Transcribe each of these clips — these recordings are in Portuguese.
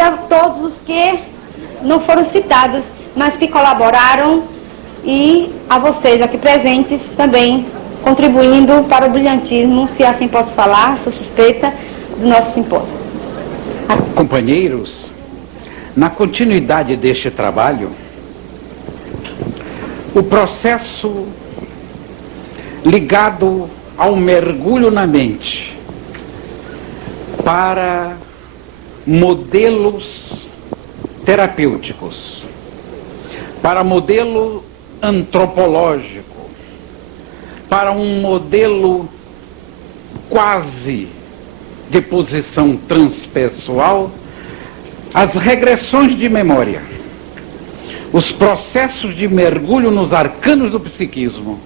e a todos os que não foram citados, mas que colaboraram, e a vocês aqui presentes também, contribuindo para o brilhantismo, se assim posso falar, sou suspeita, do nosso simpósio. Companheiros, na continuidade deste trabalho, o processo ligado ao mergulho na mente para modelos terapêuticos, para modelo antropológico, para um modelo quase de posição transpessoal, as regressões de memória, os processos de mergulho nos arcanos do psiquismo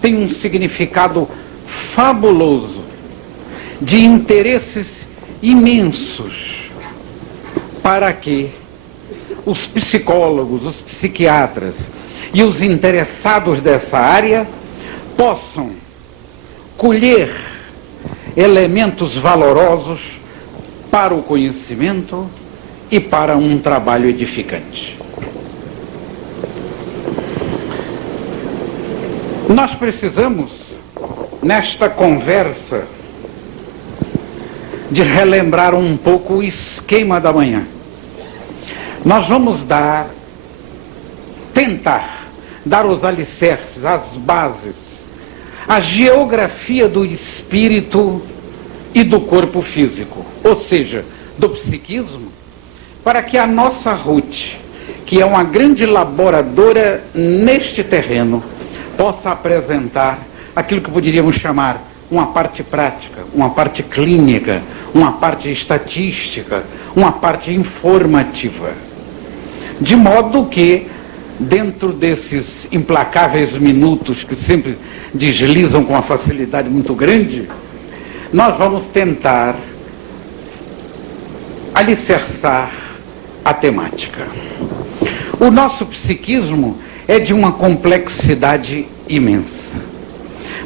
têm um significado fabuloso, de interesses imensos, para que os psicólogos, os psiquiatras e os interessados dessa área possam colher elementos valorosos para o conhecimento e para um trabalho edificante. Nós precisamos, nesta conversa, de relembrar um pouco o esquema da manhã. Nós vamos tentar dar os alicerces, as bases, a geografia do espírito e do corpo físico, ou seja, do psiquismo, para que a nossa Ruth, que é uma grande laboradora neste terreno, possa apresentar aquilo que poderíamos chamar uma parte prática, uma parte clínica, uma parte estatística, uma parte informativa. De modo que, dentro desses implacáveis minutos que sempre deslizam com uma facilidade muito grande, nós vamos tentar alicerçar a temática. O nosso psiquismo é de uma complexidade imensa.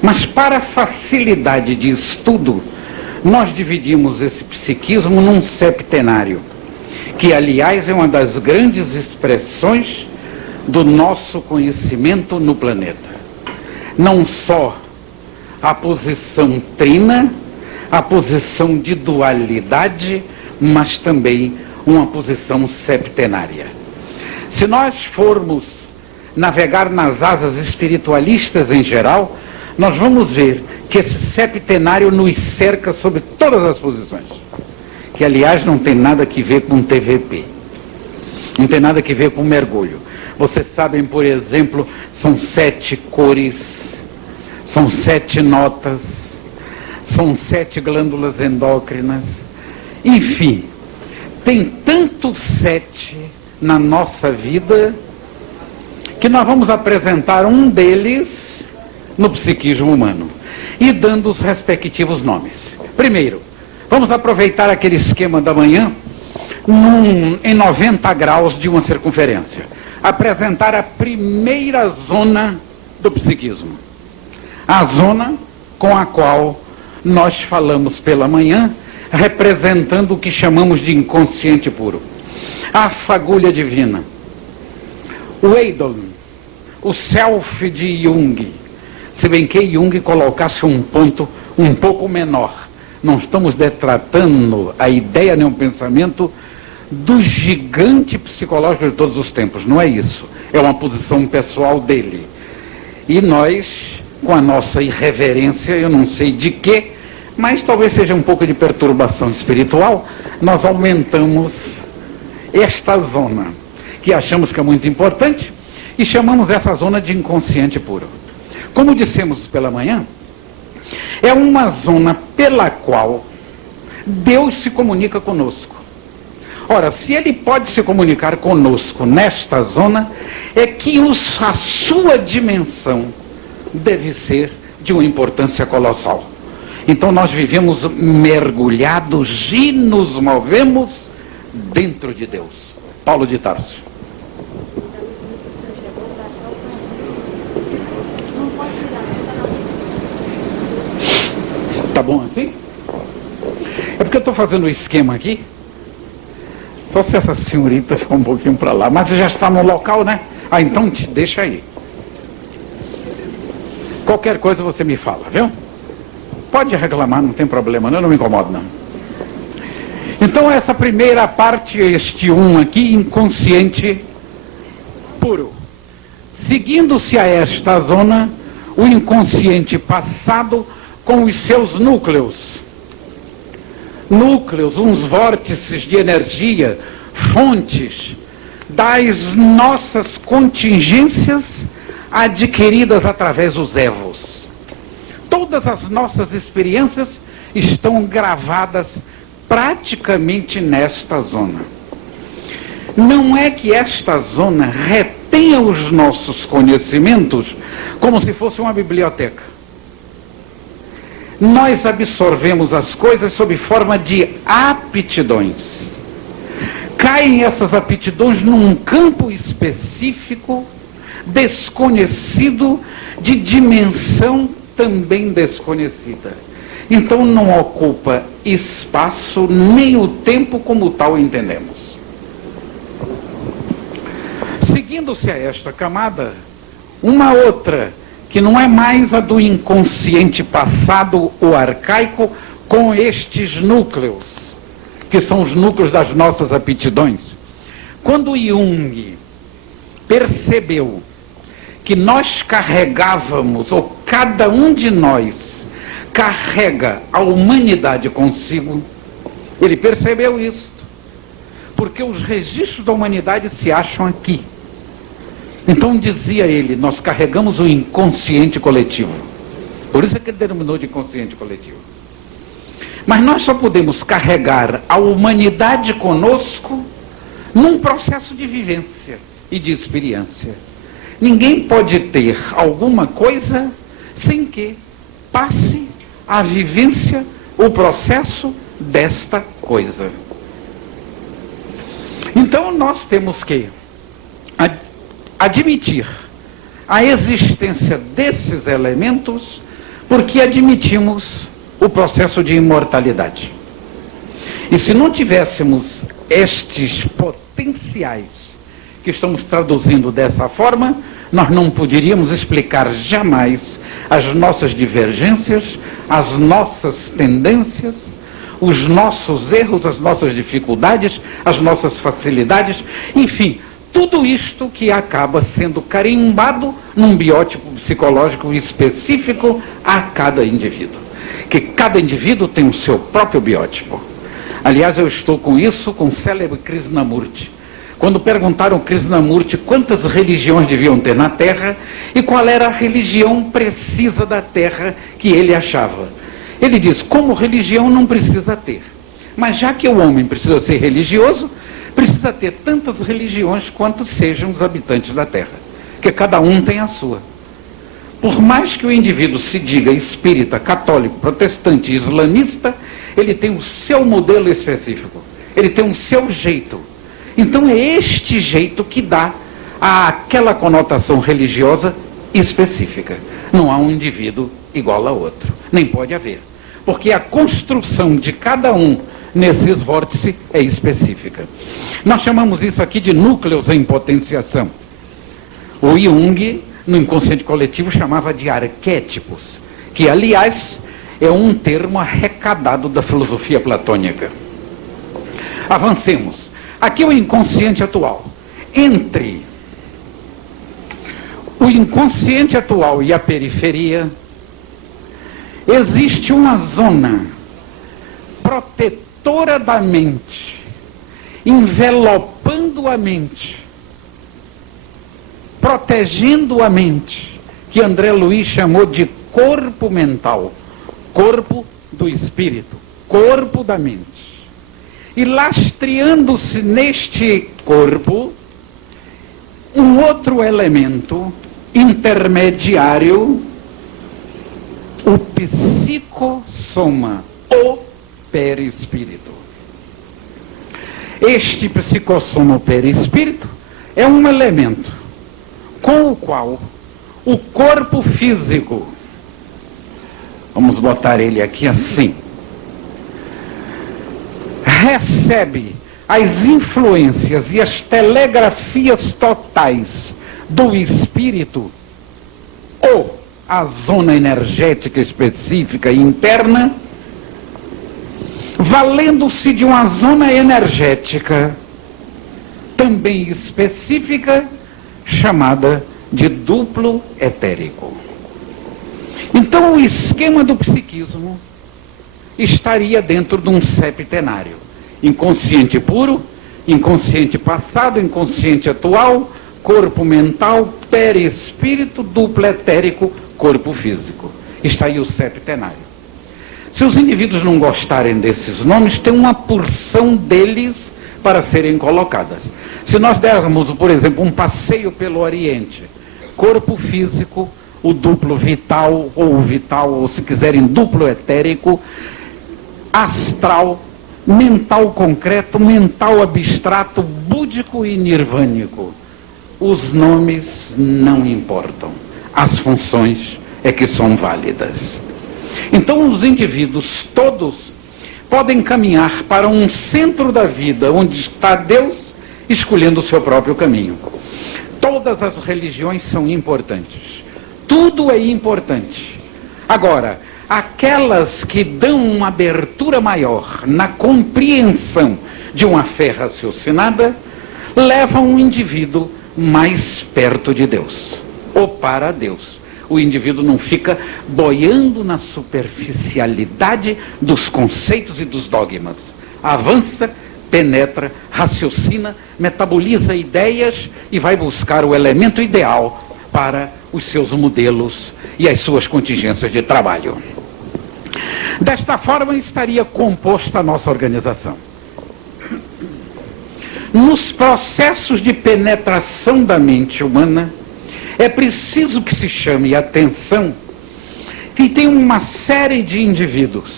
Mas para facilidade de estudo, nós dividimos esse psiquismo num septenário, que aliás é uma das grandes expressões do nosso conhecimento no planeta. Não só a posição trina, a posição de dualidade, mas também uma posição septenária. Se nós formos navegar nas asas espiritualistas em geral, nós vamos ver que esse septenário nos cerca sobre todas as posições, que aliás não tem nada que ver com TVP, não tem nada que ver com mergulho. Vocês sabem, por exemplo, são 7 cores, são 7 notas, são 7 glândulas endócrinas, enfim, tem tanto 7 na nossa vida que nós vamos apresentar um deles no psiquismo humano, e dando os respectivos nomes. Primeiro, vamos aproveitar aquele esquema da manhã em 90 graus de uma circunferência. Apresentar a primeira zona do psiquismo. A zona com a qual nós falamos pela manhã, representando o que chamamos de inconsciente puro. A fagulha divina. O Eidolon, o self de Jung. Se bem que Jung colocasse um ponto um pouco menor. Não estamos detratando a ideia nem o pensamento do gigante psicológico de todos os tempos. Não é isso. É uma posição pessoal dele. E nós, com a nossa irreverência, eu não sei de quê, mas talvez seja um pouco de perturbação espiritual, nós aumentamos esta zona, que achamos que é muito importante, e chamamos essa zona de inconsciente puro. Como dissemos pela manhã, é uma zona pela qual Deus se comunica conosco. Ora, se ele pode se comunicar conosco nesta zona, é que a sua dimensão deve ser de uma importância colossal. Então nós vivemos mergulhados e nos movemos dentro de Deus. Paulo de Tarso. Tá bom assim? É porque eu estou fazendo o esquema aqui. Só se essa senhorita for um pouquinho para lá. Mas você já está no local, né? Ah, então te deixa aí. Qualquer coisa você me fala, viu? Pode reclamar, não tem problema, eu não me incomodo, não. Então essa primeira parte, este aqui, inconsciente puro. Seguindo-se a esta zona, o inconsciente passado com os seus núcleos. Núcleos, uns vórtices de energia, fontes das nossas contingências adquiridas através dos evos. Todas as nossas experiências estão gravadas praticamente nesta zona. Não é que esta zona retenha os nossos conhecimentos como se fosse uma biblioteca. Nós absorvemos as coisas sob forma de aptidões. Caem essas aptidões num campo específico, desconhecido, de dimensão também desconhecida. Então não ocupa espaço nem o tempo como tal entendemos. Seguindo-se a esta camada, uma outra, que não é mais a do inconsciente passado ou arcaico, com estes núcleos, que são os núcleos das nossas aptidões. Quando Jung percebeu que nós carregávamos, ou cada um de nós carrega a humanidade consigo, ele percebeu isso, porque os registros da humanidade se acham aqui. Então dizia ele, nós carregamos o inconsciente coletivo. Por isso é que ele denominou de inconsciente coletivo. Mas nós só podemos carregar a humanidade conosco num processo de vivência e de experiência. Ninguém pode ter alguma coisa sem que passe a vivência, o processo desta coisa. Então nós temos que admitir a existência desses elementos, porque admitimos o processo de imortalidade. E se não tivéssemos estes potenciais que estamos traduzindo dessa forma, nós não poderíamos explicar jamais as nossas divergências, as nossas tendências, os nossos erros, as nossas dificuldades, as nossas facilidades, enfim, tudo isto que acaba sendo carimbado num biótipo psicológico específico a cada indivíduo. Que cada indivíduo tem o seu próprio biótipo. Aliás, eu estou com isso com o célebre Krishnamurti. Quando perguntaram a Krishnamurti quantas religiões deviam ter na Terra e qual era a religião precisa da Terra que ele achava. Ele diz, como religião não precisa ter. Mas já que o homem precisa ser religioso, precisa ter tantas religiões quanto sejam os habitantes da Terra, que cada um tem a sua. Por mais que o indivíduo se diga espírita, católico, protestante, islamista, ele tem o seu modelo específico, ele tem o seu jeito. Então é este jeito que dá àquela conotação religiosa específica. Não há um indivíduo igual a outro, nem pode haver, porque a construção de cada um nesses vórtices é específica. Nós chamamos isso aqui de núcleos em potenciação. O Jung, no inconsciente coletivo, chamava de arquétipos, que, aliás, é um termo arrecadado da filosofia platônica. Avancemos. Aqui é o inconsciente atual. Entre o inconsciente atual e a periferia, existe uma zona protetora da mente, envelopando a mente, protegendo a mente, que André Luiz chamou de corpo mental, corpo do espírito, corpo da mente. E lastreando-se neste corpo um outro elemento intermediário, o psicossoma, o perispírito. Este psicossoma, o perispírito, é um elemento com o qual o corpo físico, vamos botar ele aqui assim, recebe as influências e as telegrafias totais do espírito, ou a zona energética específica interna, valendo-se de uma zona energética também específica, chamada de duplo etérico. Então o esquema do psiquismo estaria dentro de um septenário: inconsciente puro, inconsciente passado, inconsciente atual, corpo mental, perispírito, duplo etérico, corpo físico. Está aí o septenário. Se os indivíduos não gostarem desses nomes, tem uma porção deles para serem colocadas. Se nós dermos, por exemplo, um passeio pelo Oriente, corpo físico, o duplo vital, ou se quiserem, duplo etérico, astral, mental concreto, mental abstrato, búdico e nirvânico. Os nomes não importam, as funções é que são válidas. Então os indivíduos todos podem caminhar para um centro da vida, onde está Deus, escolhendo o seu próprio caminho. Todas as religiões são importantes, tudo é importante. Agora, aquelas que dão uma abertura maior na compreensão de uma fé raciocinada, levam o indivíduo mais perto de Deus, ou para Deus. O indivíduo não fica boiando na superficialidade dos conceitos e dos dogmas. Avança, penetra, raciocina, metaboliza ideias e vai buscar o elemento ideal para os seus modelos e as suas contingências de trabalho. Desta forma estaria composta a nossa organização. Nos processos de penetração da mente humana, é preciso que se chame atenção que tem uma série de indivíduos,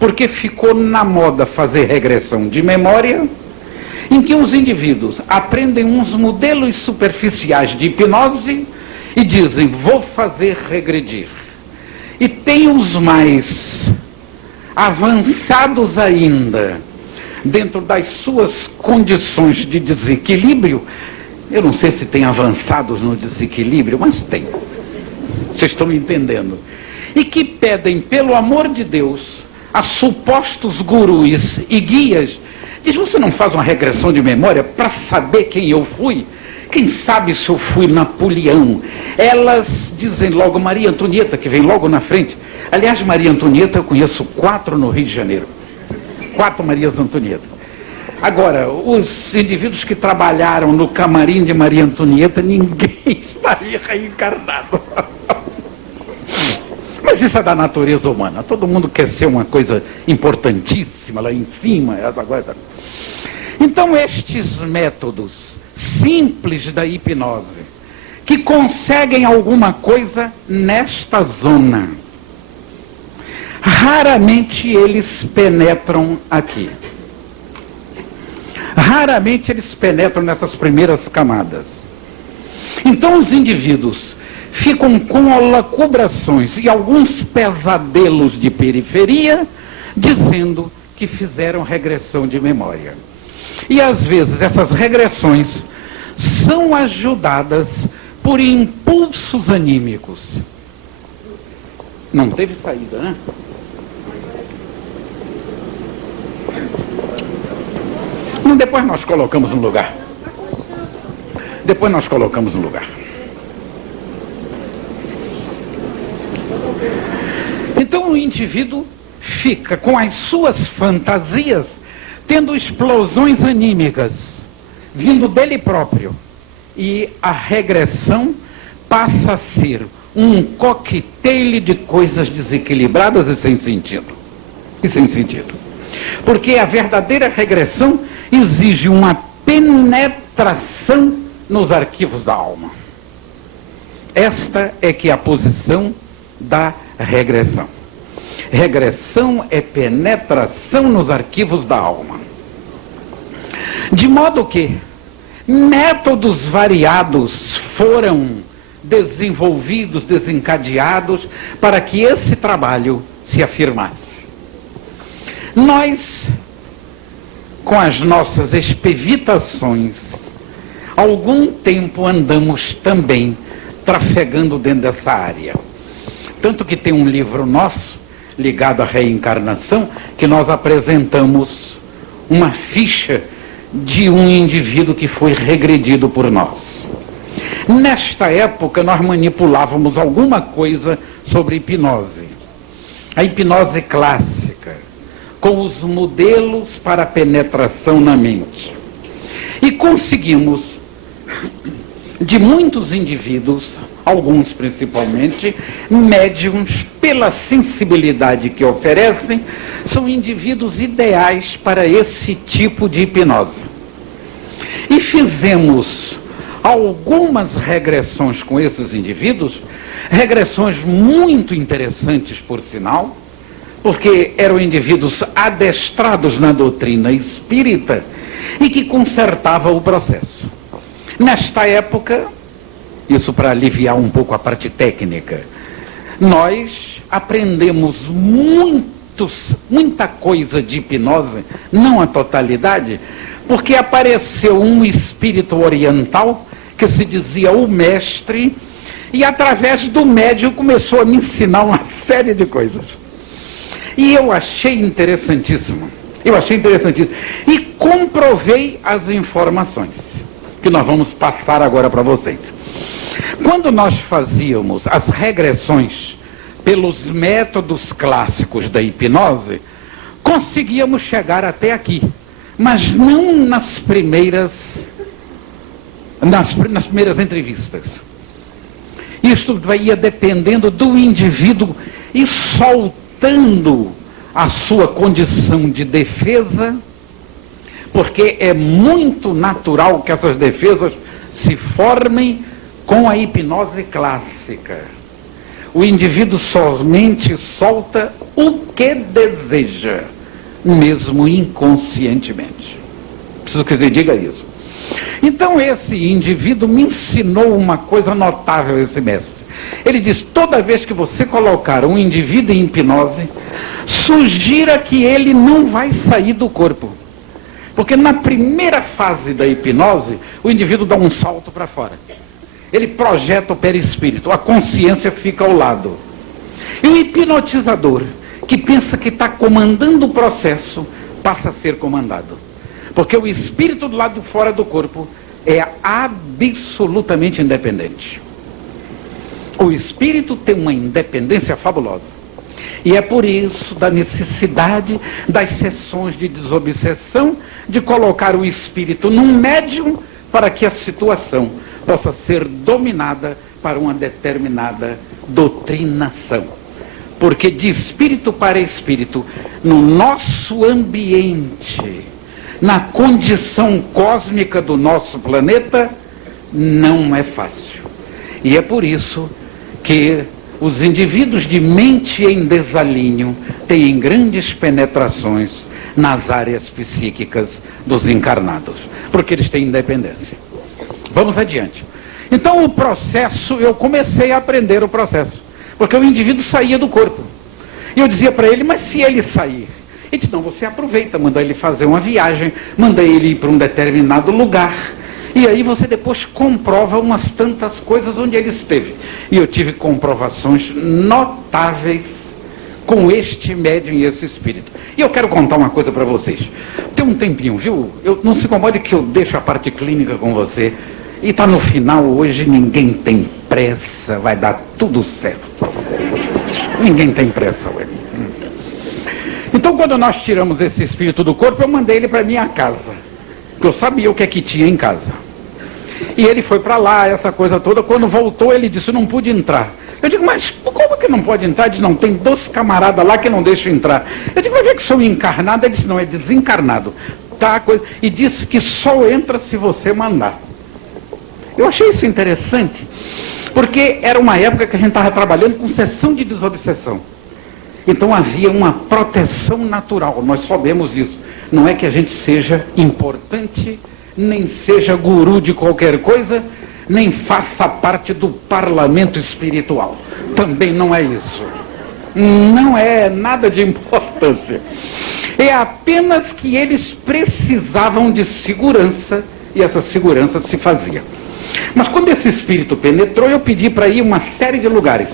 porque ficou na moda fazer regressão de memória, em que os indivíduos aprendem uns modelos superficiais de hipnose e dizem, vou fazer regredir. E tem os mais avançados ainda, dentro das suas condições de desequilíbrio. Eu não sei se tem avançados no desequilíbrio, mas tem. Vocês estão entendendo? E que pedem, pelo amor de Deus, a supostos gurus e guias, diz, você não faz uma regressão de memória para saber quem eu fui? Quem sabe se eu fui Napoleão? Elas dizem logo Maria Antonieta, que vem logo na frente. Aliás, Maria Antonieta, eu conheço 4 no Rio de Janeiro. 4 Marias Antonieta. Agora, os indivíduos que trabalharam no camarim de Maria Antonieta, ninguém estaria reencarnado. Mas isso é da natureza humana. Todo mundo quer ser uma coisa importantíssima lá em cima. Então, estes métodos simples da hipnose, que conseguem alguma coisa nesta zona, raramente eles penetram aqui. Raramente eles penetram nessas primeiras camadas. Então os indivíduos ficam com alacubrações e alguns pesadelos de periferia, dizendo que fizeram regressão de memória. E às vezes essas regressões são ajudadas por impulsos anímicos. Não teve saída, né? Depois nós colocamos no lugar. Depois nós colocamos no lugar. Então o indivíduo fica com as suas fantasias, tendo explosões anímicas, vindo dele próprio. E a regressão passa a ser um coquetel de coisas desequilibradas e sem sentido. Porque a verdadeira regressão exige uma penetração nos arquivos da alma. Esta é que é a posição da regressão. Regressão é penetração nos arquivos da alma. De modo que métodos variados foram desenvolvidos, desencadeados, para que esse trabalho se afirmasse. Nós com as nossas expevitações, algum tempo andamos também trafegando dentro dessa área. Tanto que tem um livro nosso, ligado à reencarnação, que nós apresentamos uma ficha de um indivíduo que foi regredido por nós. Nesta época, nós manipulávamos alguma coisa sobre hipnose. A hipnose clássica, com os modelos para penetração na mente. E conseguimos, de muitos indivíduos, alguns principalmente, médiums, pela sensibilidade que oferecem, são indivíduos ideais para esse tipo de hipnose. E fizemos algumas regressões com esses indivíduos, regressões muito interessantes, por sinal, porque eram indivíduos adestrados na doutrina espírita e que consertavam o processo. Nesta época, isso para aliviar um pouco a parte técnica, nós aprendemos muita coisa de hipnose, não a totalidade, porque apareceu um espírito oriental que se dizia o mestre, e através do médium começou a me ensinar uma série de coisas. E eu achei interessantíssimo. E comprovei as informações que nós vamos passar agora para vocês. Quando nós fazíamos as regressões pelos métodos clássicos da hipnose, conseguíamos chegar até aqui, mas não nas primeiras entrevistas. Isto ia dependendo do indivíduo e soltando a sua condição de defesa, porque é muito natural que essas defesas se formem com a hipnose clássica. O indivíduo somente solta o que deseja, mesmo inconscientemente. Preciso que você diga isso. Então esse indivíduo me ensinou uma coisa notável, esse mestre. Ele diz, toda vez que você colocar um indivíduo em hipnose, sugira que ele não vai sair do corpo. Porque na primeira fase da hipnose, o indivíduo dá um salto para fora. Ele projeta o perispírito, a consciência fica ao lado. E o hipnotizador, que pensa que está comandando o processo, passa a ser comandado. Porque o espírito do lado de fora do corpo é absolutamente independente. O espírito tem uma independência fabulosa. E é por isso da necessidade das sessões de desobsessão, de colocar o espírito num médium para que a situação possa ser dominada para uma determinada doutrinação. Porque de espírito para espírito, no nosso ambiente, na condição cósmica do nosso planeta, não é fácil. E é por isso que os indivíduos de mente em desalinho têm grandes penetrações nas áreas psíquicas dos encarnados, porque eles têm independência. Vamos adiante. Então o processo, eu comecei a aprender o processo, porque o indivíduo saía do corpo. E eu dizia para ele, mas se ele sair? Ele disse, não, você aproveita, manda ele fazer uma viagem, manda ele ir para um determinado lugar, e aí você depois comprova umas tantas coisas onde ele esteve. E eu tive comprovações notáveis com este médium e esse espírito. E eu quero contar uma coisa para vocês. Tem um tempinho, viu? Não se incomode que eu deixo a parte clínica com você. E está no final, hoje ninguém tem pressa, vai dar tudo certo. Ninguém tem pressa hoje. Então, quando nós tiramos esse espírito do corpo, eu mandei ele para minha casa, porque eu sabia o que é que tinha em casa. E ele foi para lá, essa coisa toda. Quando voltou, ele disse, não pude entrar. Eu digo, mas como que não pode entrar? Ele disse, não, tem 2 camaradas lá que não deixam entrar. Eu digo, mas é que são encarnados? Ele disse, não, é desencarnado. Tá, coisa... E disse que só entra se você mandar. Eu achei isso interessante, porque era uma época que a gente estava trabalhando com sessão de desobsessão. Então havia uma proteção natural, nós sabemos isso. Não é que a gente seja importante, nem seja guru de qualquer coisa, nem faça parte do parlamento espiritual. Também não é isso. Não é nada de importância. É apenas que eles precisavam de segurança, e essa segurança se fazia. Mas quando esse espírito penetrou, eu pedi para ir uma série de lugares.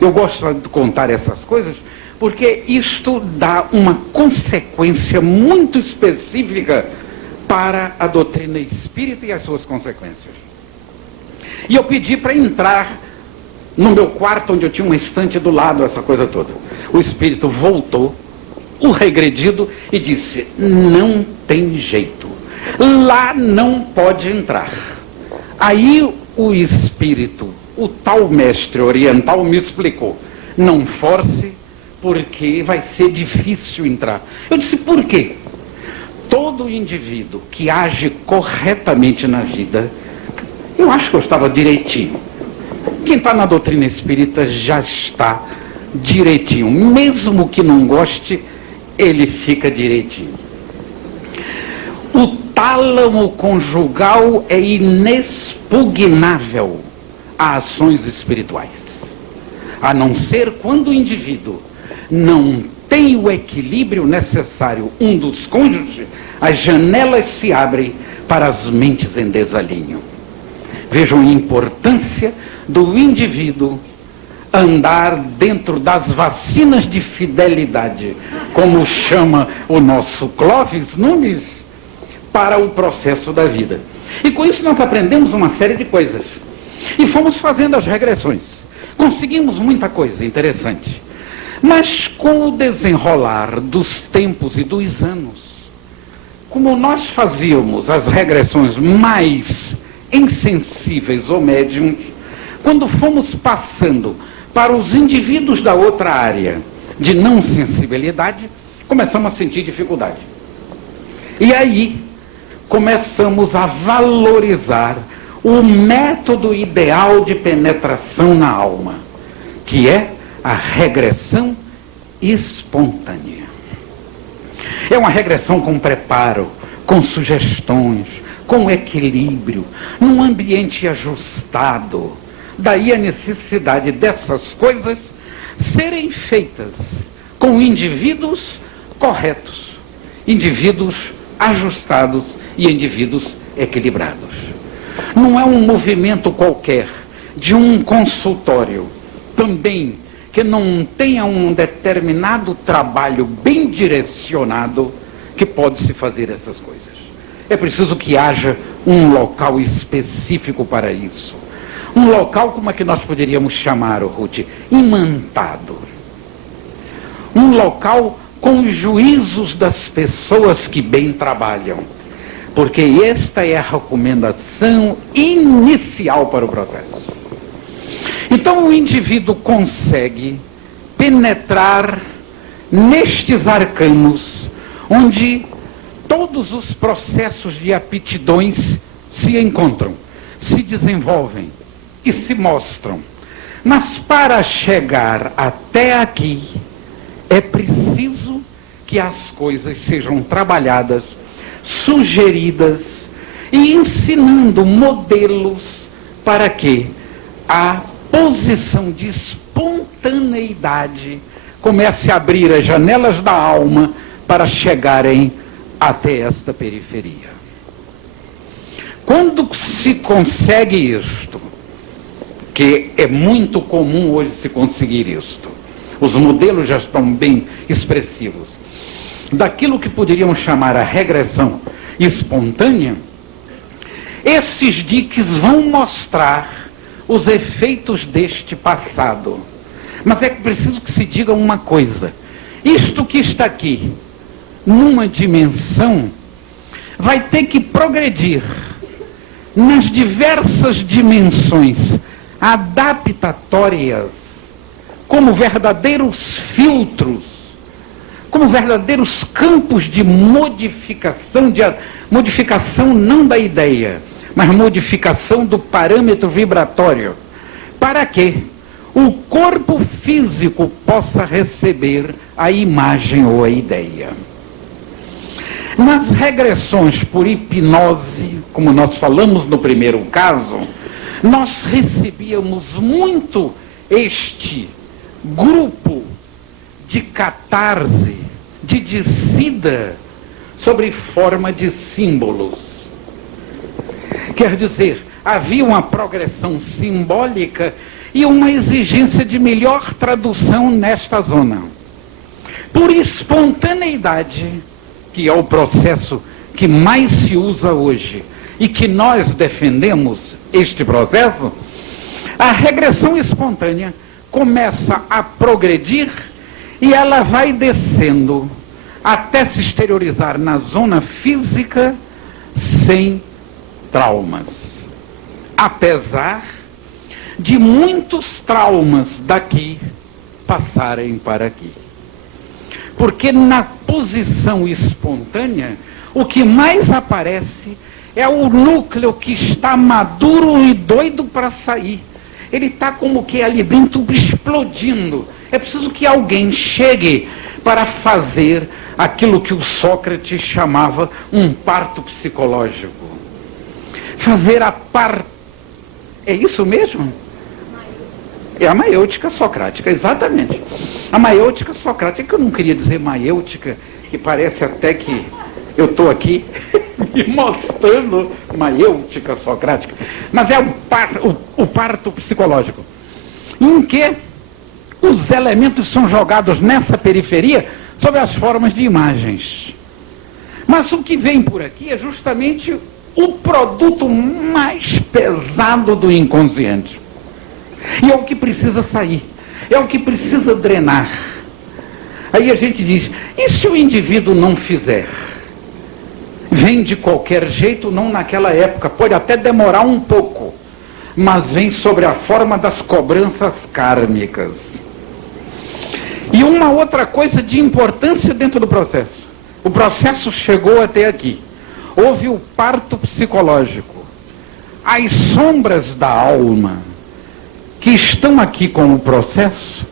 Eu gosto de contar essas coisas porque isto dá uma consequência muito específica para a doutrina espírita e as suas consequências. E eu pedi para entrar no meu quarto, onde eu tinha uma estante do lado, essa coisa toda. O espírito voltou, o regredido, e disse: não tem jeito, lá não pode entrar. Aí o espírito, o tal mestre oriental, me explicou: não force, porque vai ser difícil entrar. Eu disse: por quê? Todo indivíduo que age corretamente na vida, eu acho que eu estava direitinho. Quem está na doutrina espírita já está direitinho. Mesmo que não goste, ele fica direitinho. O tálamo conjugal é inexpugnável a ações espirituais, a não ser quando o indivíduo não tem o equilíbrio necessário, um dos cônjuges, as janelas se abrem para as mentes em desalinho. Vejam a importância do indivíduo andar dentro das vacinas de fidelidade, como chama o nosso Clóvis Nunes, para o processo da vida. E com isso nós aprendemos uma série de coisas. E fomos fazendo as regressões. Conseguimos muita coisa interessante. Mas com o desenrolar dos tempos e dos anos, como nós fazíamos as regressões mais insensíveis ou médiums, quando fomos passando para os indivíduos da outra área de não sensibilidade, começamos a sentir dificuldade. E aí começamos a valorizar o método ideal de penetração na alma, que é a regressão espontânea. É uma regressão com preparo, com sugestões, com equilíbrio, num ambiente ajustado. Daí a necessidade dessas coisas serem feitas com indivíduos corretos, indivíduos ajustados e indivíduos equilibrados. Não é um movimento qualquer de um consultório também que não tenha um determinado trabalho bem direcionado que pode se fazer essas coisas. É preciso que haja um local específico para isso. Um local, como é que nós poderíamos chamar, Ruth? Imantado. Um local com os juízos das pessoas que bem trabalham. Porque esta é a recomendação inicial para o processo. Então o indivíduo consegue penetrar nestes arcanos, onde todos os processos de aptidões se encontram, se desenvolvem e se mostram. Mas para chegar até aqui, é preciso que as coisas sejam trabalhadas, sugeridas e ensinando modelos para que a posição de espontaneidade comece a abrir as janelas da alma para chegarem até esta periferia. Quando se consegue isto, que é muito comum hoje se conseguir isto, os modelos já estão bem expressivos, daquilo que poderíamos chamar a regressão espontânea, esses diques vão mostrar os efeitos deste passado. Mas é preciso que se diga uma coisa: isto que está aqui, numa dimensão, vai ter que progredir nas diversas dimensões adaptatórias, como verdadeiros filtros, como verdadeiros campos de modificação não da ideia, mas modificação do parâmetro vibratório, para que o corpo físico possa receber a imagem ou a ideia. Nas regressões por hipnose, como nós falamos no primeiro caso, nós recebíamos muito este grupo de catarse, didicida sobre forma de símbolos. Quer dizer, havia uma progressão simbólica e uma exigência de melhor tradução nesta zona. Por espontaneidade, que é o processo que mais se usa hoje e que nós defendemos este processo, a regressão espontânea começa a progredir e ela vai descendo até se exteriorizar na zona física sem traumas. Apesar de muitos traumas daqui passarem para aqui. Porque na posição espontânea, o que mais aparece é o núcleo que está maduro e doido para sair. Ele está como que ali dentro explodindo. É preciso que alguém chegue para fazer aquilo que o Sócrates chamava um parto psicológico. Fazer a parte... É isso mesmo? É a maiêutica socrática, exatamente. A maiêutica socrática, que eu não queria dizer maiêutica, que parece até que eu estou aqui me mostrando maiêutica socrática, mas é o parto psicológico, em que os elementos são jogados nessa periferia sob as formas de imagens. Mas o que vem por aqui é justamente o produto mais pesado do inconsciente. E é o que precisa sair, é o que precisa drenar. Aí a gente diz, e se o indivíduo não fizer? Vem de qualquer jeito, não naquela época, pode até demorar um pouco, mas vem sobre a forma das cobranças kármicas. E uma outra coisa de importância dentro do processo. O processo chegou até aqui. Houve o parto psicológico. As sombras da alma que estão aqui com o processo,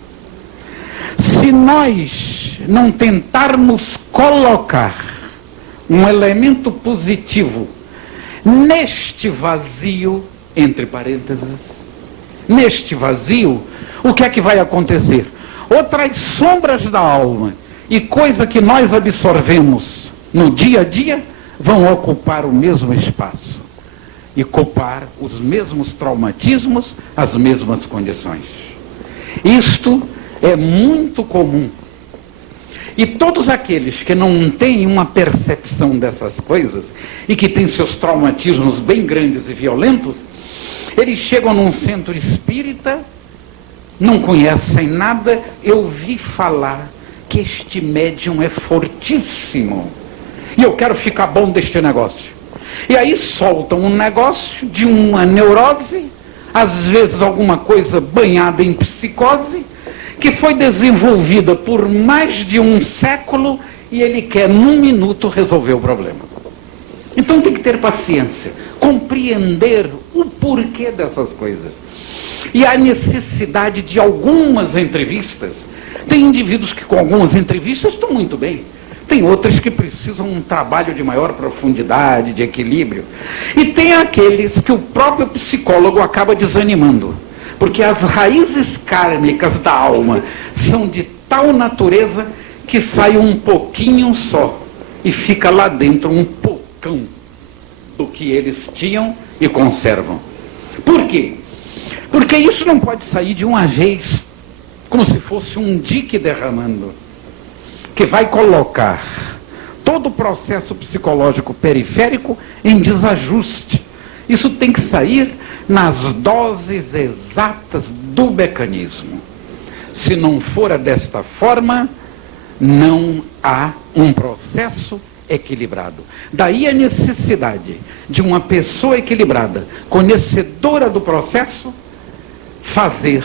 se nós não tentarmos colocar um elemento positivo neste vazio, entre parênteses, neste vazio, o que é que vai acontecer? Outras sombras da alma e coisa que nós absorvemos no dia a dia vão ocupar o mesmo espaço e ocupar os mesmos traumatismos, as mesmas condições. Isto é muito comum. E todos aqueles que não têm uma percepção dessas coisas e que têm seus traumatismos bem grandes e violentos, eles chegam num centro espírita, não conhecem nada. Eu vi falar que este médium é fortíssimo e eu quero ficar bom deste negócio. E aí soltam um negócio de uma neurose, às vezes alguma coisa banhada em psicose, que foi desenvolvida por mais de um século e ele quer num minuto resolver o problema. Então tem que ter paciência, compreender o porquê dessas coisas. E a necessidade de algumas entrevistas. Tem indivíduos que com algumas entrevistas estão muito bem. Tem outras que precisam um trabalho de maior profundidade, de equilíbrio. E tem aqueles que o próprio psicólogo acaba desanimando. Porque as raízes kármicas da alma são de tal natureza que sai um pouquinho só. E fica lá dentro um pocão do que eles tinham e conservam. Por quê? Porque isso não pode sair de uma vez, como se fosse um dique derramando, que vai colocar todo o processo psicológico periférico em desajuste. Isso tem que sair nas doses exatas do mecanismo. Se não for desta forma, não há um processo equilibrado. Daí a necessidade de uma pessoa equilibrada, conhecedora do processo, fazer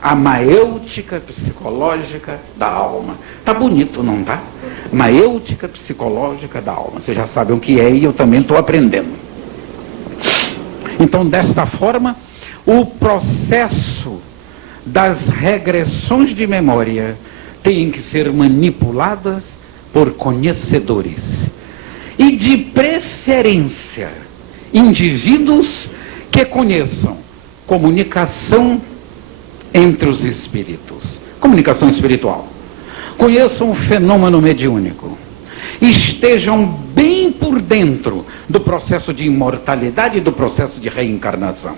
a maêutica psicológica da alma. Tá bonito, não tá? Maêutica psicológica da alma. Vocês já sabem o que é e eu também estou aprendendo. Então, desta forma, o processo das regressões de memória tem que ser manipuladas por conhecedores. E de preferência, indivíduos que conheçam comunicação entre os espíritos, comunicação espiritual, conheçam o fenômeno mediúnico, estejam bem por dentro do processo de imortalidade e do processo de reencarnação.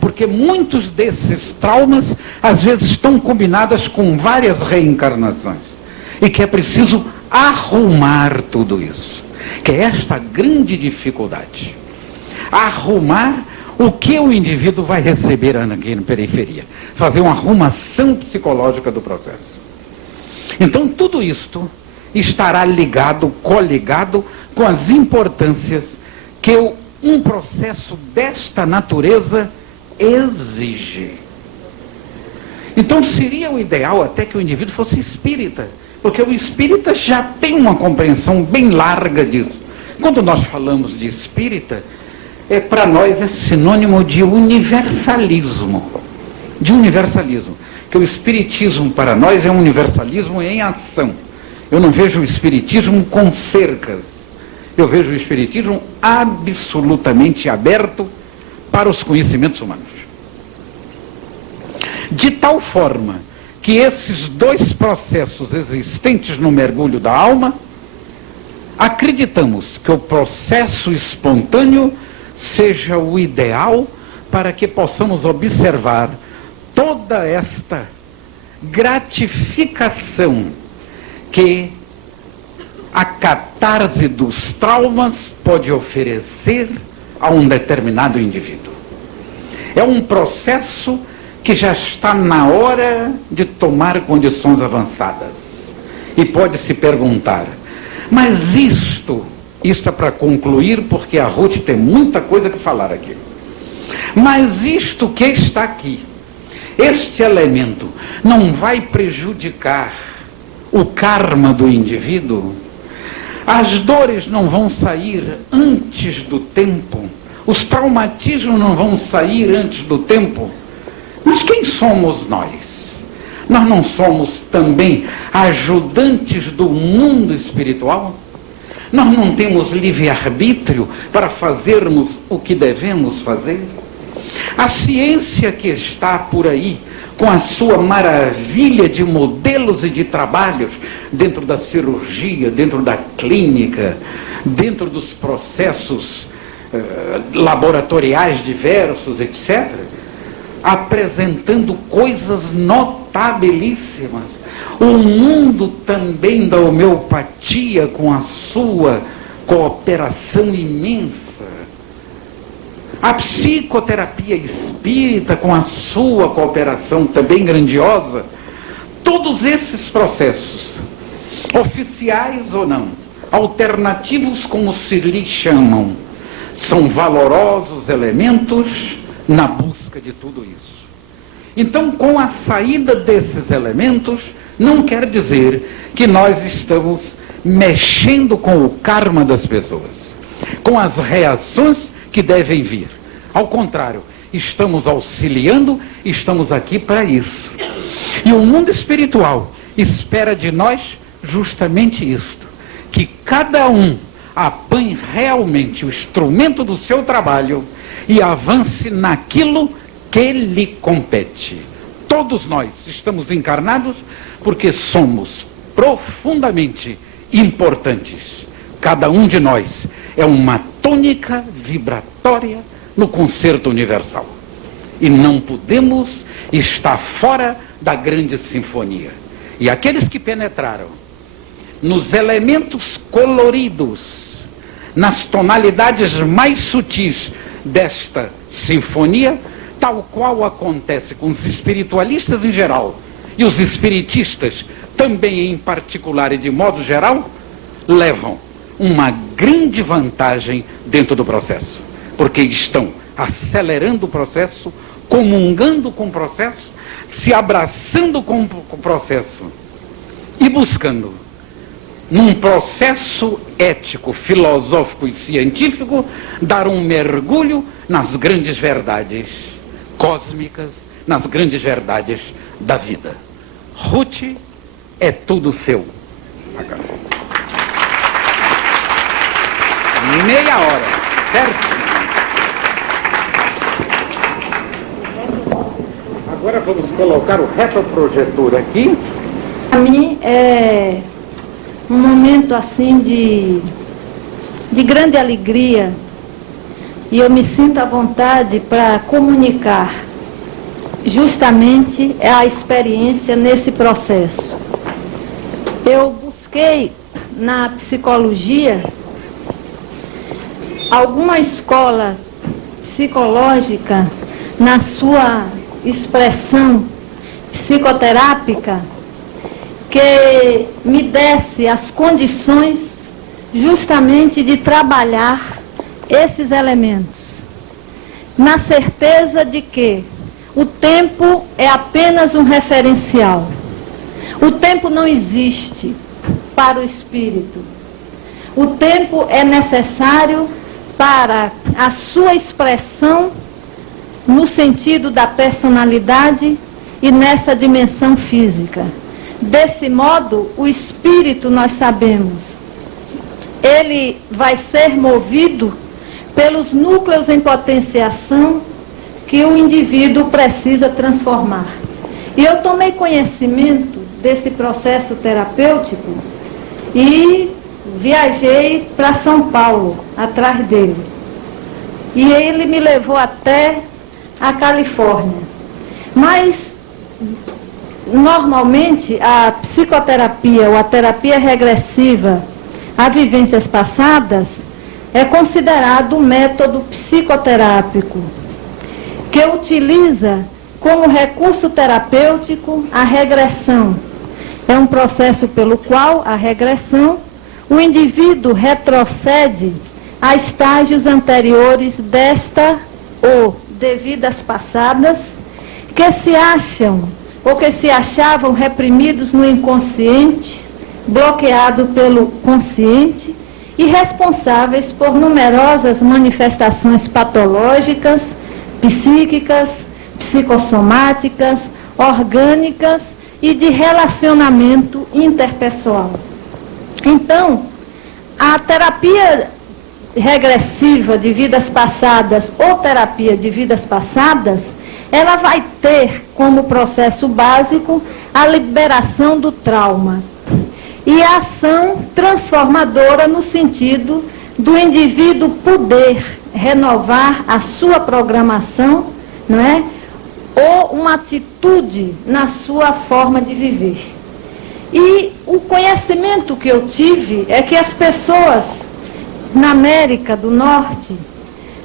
Porque muitos desses traumas, às vezes, estão combinados com várias reencarnações. E que é preciso arrumar tudo isso. Que é esta grande dificuldade. Arrumar o que o indivíduo vai receber aqui na periferia. Fazer uma arrumação psicológica do processo. Então, tudo isto estará ligado, coligado com as importâncias que um processo desta natureza exige. Então seria o ideal até que o indivíduo fosse espírita, porque o espírita já tem uma compreensão bem larga disso. Quando nós falamos de espírita, para nós é sinônimo de universalismo. Que o espiritismo para nós é um universalismo em ação. Eu não vejo o espiritismo com cercas. Eu vejo o espiritismo absolutamente aberto para os conhecimentos humanos. De tal forma que esses dois processos existentes no mergulho da alma, acreditamos que o processo espontâneo seja o ideal para que possamos observar toda esta gratificação que a catarse dos traumas pode oferecer a um determinado indivíduo. É um processo que já está na hora de tomar condições avançadas. E pode se perguntar, mas isto é para concluir, porque a Ruth tem muita coisa que falar aqui. Mas isto que está aqui, este elemento, não vai prejudicar o karma do indivíduo? As dores não vão sair antes do tempo? Os traumatismos não vão sair antes do tempo? Mas quem somos nós? Nós não somos também ajudantes do mundo espiritual? Nós não temos livre-arbítrio para fazermos o que devemos fazer? A ciência que está por aí, com a sua maravilha de modelos e de trabalhos, dentro da cirurgia, dentro da clínica, dentro dos processos laboratoriais diversos, etc., apresentando coisas notabilíssimas. O mundo também da homeopatia, com a sua cooperação imensa. A psicoterapia espírita, com a sua cooperação também grandiosa. Todos esses processos, oficiais ou não, alternativos como se lhe chamam, são valorosos elementos na busca de tudo isso. Então, com a saída desses elementos, não quer dizer que nós estamos mexendo com o karma das pessoas, com as reações que devem vir. Ao contrário, estamos auxiliando, estamos aqui para isso. E o mundo espiritual espera de nós justamente isto, que cada um apanhe realmente o instrumento do seu trabalho e avance naquilo que lhe compete. Todos nós estamos encarnados porque somos profundamente importantes. Cada um de nós é uma tônica vibratória no concerto universal. E não podemos estar fora da grande sinfonia. E aqueles que penetraram nos elementos coloridos, nas tonalidades mais sutis desta sinfonia, tal qual acontece com os espiritualistas em geral e os espiritistas também em particular e de modo geral, levam uma grande vantagem dentro do processo, porque estão acelerando o processo, comungando com o processo, se abraçando com o processo e buscando, num processo ético, filosófico e científico, dar um mergulho nas grandes verdades cósmicas, nas grandes verdades da vida. Ruth, é tudo seu. Agora. Meia hora, certo? Agora vamos colocar o retroprojetor aqui Para mim é um momento assim de grande alegria, e eu me sinto à vontade para comunicar justamente a experiência nesse processo. Eu busquei na psicologia alguma escola psicológica na sua expressão psicoterápica que me desse as condições justamente de trabalhar esses elementos, na certeza de que o tempo é apenas um referencial. O tempo não existe para o espírito. O tempo é necessário para a sua expressão no sentido da personalidade e nessa dimensão física. Desse modo, o espírito, nós sabemos, ele vai ser movido pelos núcleos em potenciação que o indivíduo precisa transformar. E eu tomei conhecimento desse processo terapêutico e viajei para São Paulo, atrás dele. E ele me levou até a Califórnia. Mas, normalmente, a psicoterapia ou a terapia regressiva a vivências passadas é considerado um método psicoterápico que utiliza como recurso terapêutico a regressão. É um processo pelo qual a regressão, o indivíduo retrocede a estágios anteriores desta ou de vidas passadas que se acham ou que se achavam reprimidos no inconsciente, bloqueado pelo consciente e responsáveis por numerosas manifestações patológicas, psíquicas, psicossomáticas, orgânicas e de relacionamento interpessoal. Então, a terapia regressiva de vidas passadas ou terapia de vidas passadas, ela vai ter como processo básico a liberação do trauma e a ação transformadora no sentido do indivíduo poder renovar a sua programação, não é? Ou uma atitude na sua forma de viver. E o conhecimento que eu tive é que as pessoas na América do Norte,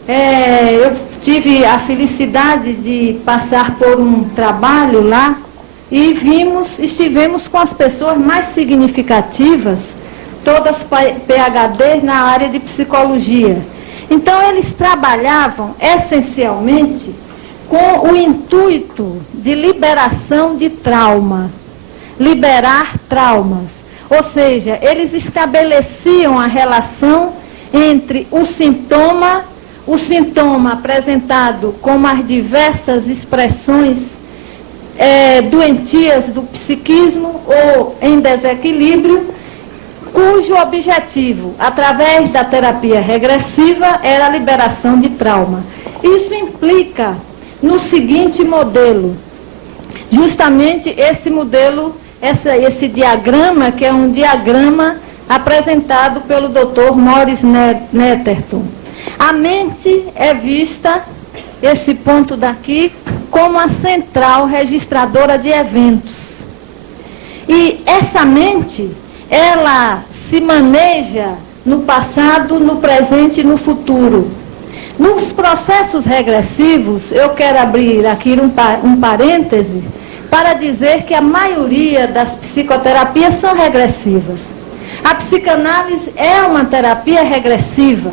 eu tive a felicidade de passar por um trabalho lá e estivemos com as pessoas mais significativas, todas PhDs na área de psicologia. Então eles trabalhavam essencialmente com o intuito de liberação de trauma, liberar traumas. Ou seja, eles estabeleciam a relação entre o sintoma apresentado como as diversas expressões doentias do psiquismo ou em desequilíbrio, cujo objetivo, através da terapia regressiva, era a liberação de trauma. Isso implica no seguinte modelo, justamente esse modelo, esse diagrama, que é um diagrama apresentado pelo Dr. Morris Netterton. A mente é vista, esse ponto daqui, como a central registradora de eventos. E essa mente, ela se maneja no passado, no presente e no futuro. Nos processos regressivos, eu quero abrir aqui um parêntese para dizer que a maioria das psicoterapias são regressivas. A psicanálise é uma terapia regressiva.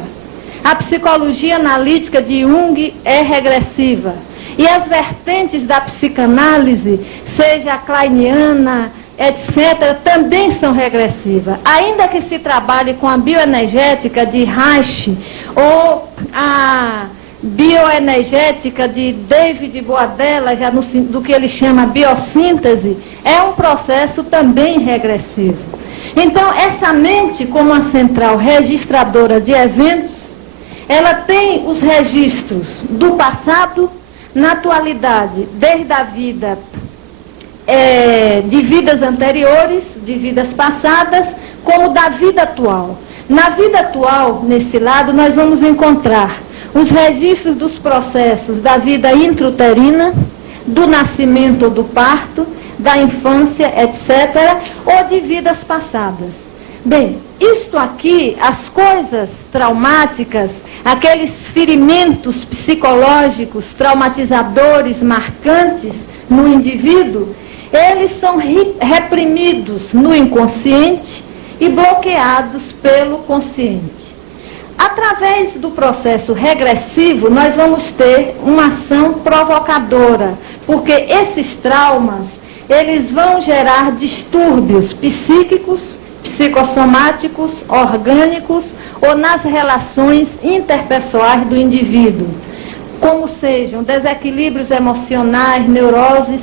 A psicologia analítica de Jung é regressiva. E as vertentes da psicanálise, seja a kleiniana, etc., também são regressivas. Ainda que se trabalhe com a bioenergética de Reich ou a bioenergética de David Boadella, já do que ele chama biossíntese, é um processo também regressivo. Então, essa mente, como a central registradora de eventos, ela tem os registros do passado na atualidade, desde a vida de vidas anteriores, de vidas passadas, como da vida atual. Na vida atual, nesse lado, nós vamos encontrar os registros dos processos da vida intrauterina, do nascimento ou do parto, da infância, etc., ou de vidas passadas. Bem, isto aqui, as coisas traumáticas, aqueles ferimentos psicológicos, traumatizadores, marcantes no indivíduo, eles são reprimidos no inconsciente e bloqueados pelo consciente. Através do processo regressivo, nós vamos ter uma ação provocadora, porque esses traumas, eles vão gerar distúrbios psíquicos, psicossomáticos, orgânicos ou nas relações interpessoais do indivíduo, como sejam desequilíbrios emocionais, neuroses,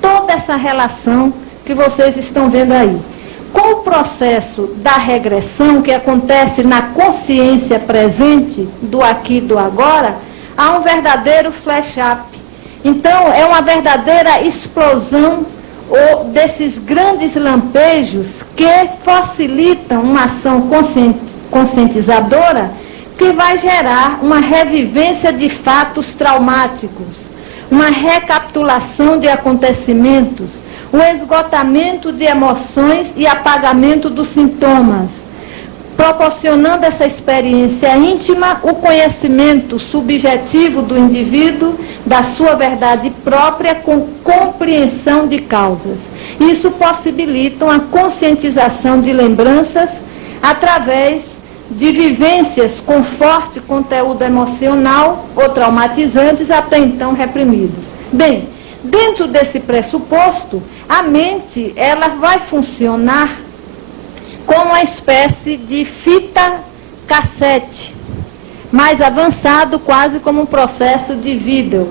toda essa relação que vocês estão vendo aí. Com o processo da regressão, que acontece na consciência presente, do aqui e do agora, há um verdadeiro flash-up. Então, é uma verdadeira explosão desses grandes lampejos que facilitam uma ação conscientizadora que vai gerar uma revivência de fatos traumáticos, uma recapitulação de acontecimentos, o esgotamento de emoções e apagamento dos sintomas, proporcionando essa experiência íntima, o conhecimento subjetivo do indivíduo, da sua verdade própria, com compreensão de causas. Isso possibilita uma conscientização de lembranças através de vivências com forte conteúdo emocional ou traumatizantes até então reprimidos. Bem, dentro desse pressuposto, a mente, ela vai funcionar como uma espécie de fita cassete, mais avançado, quase como um processo de vídeo.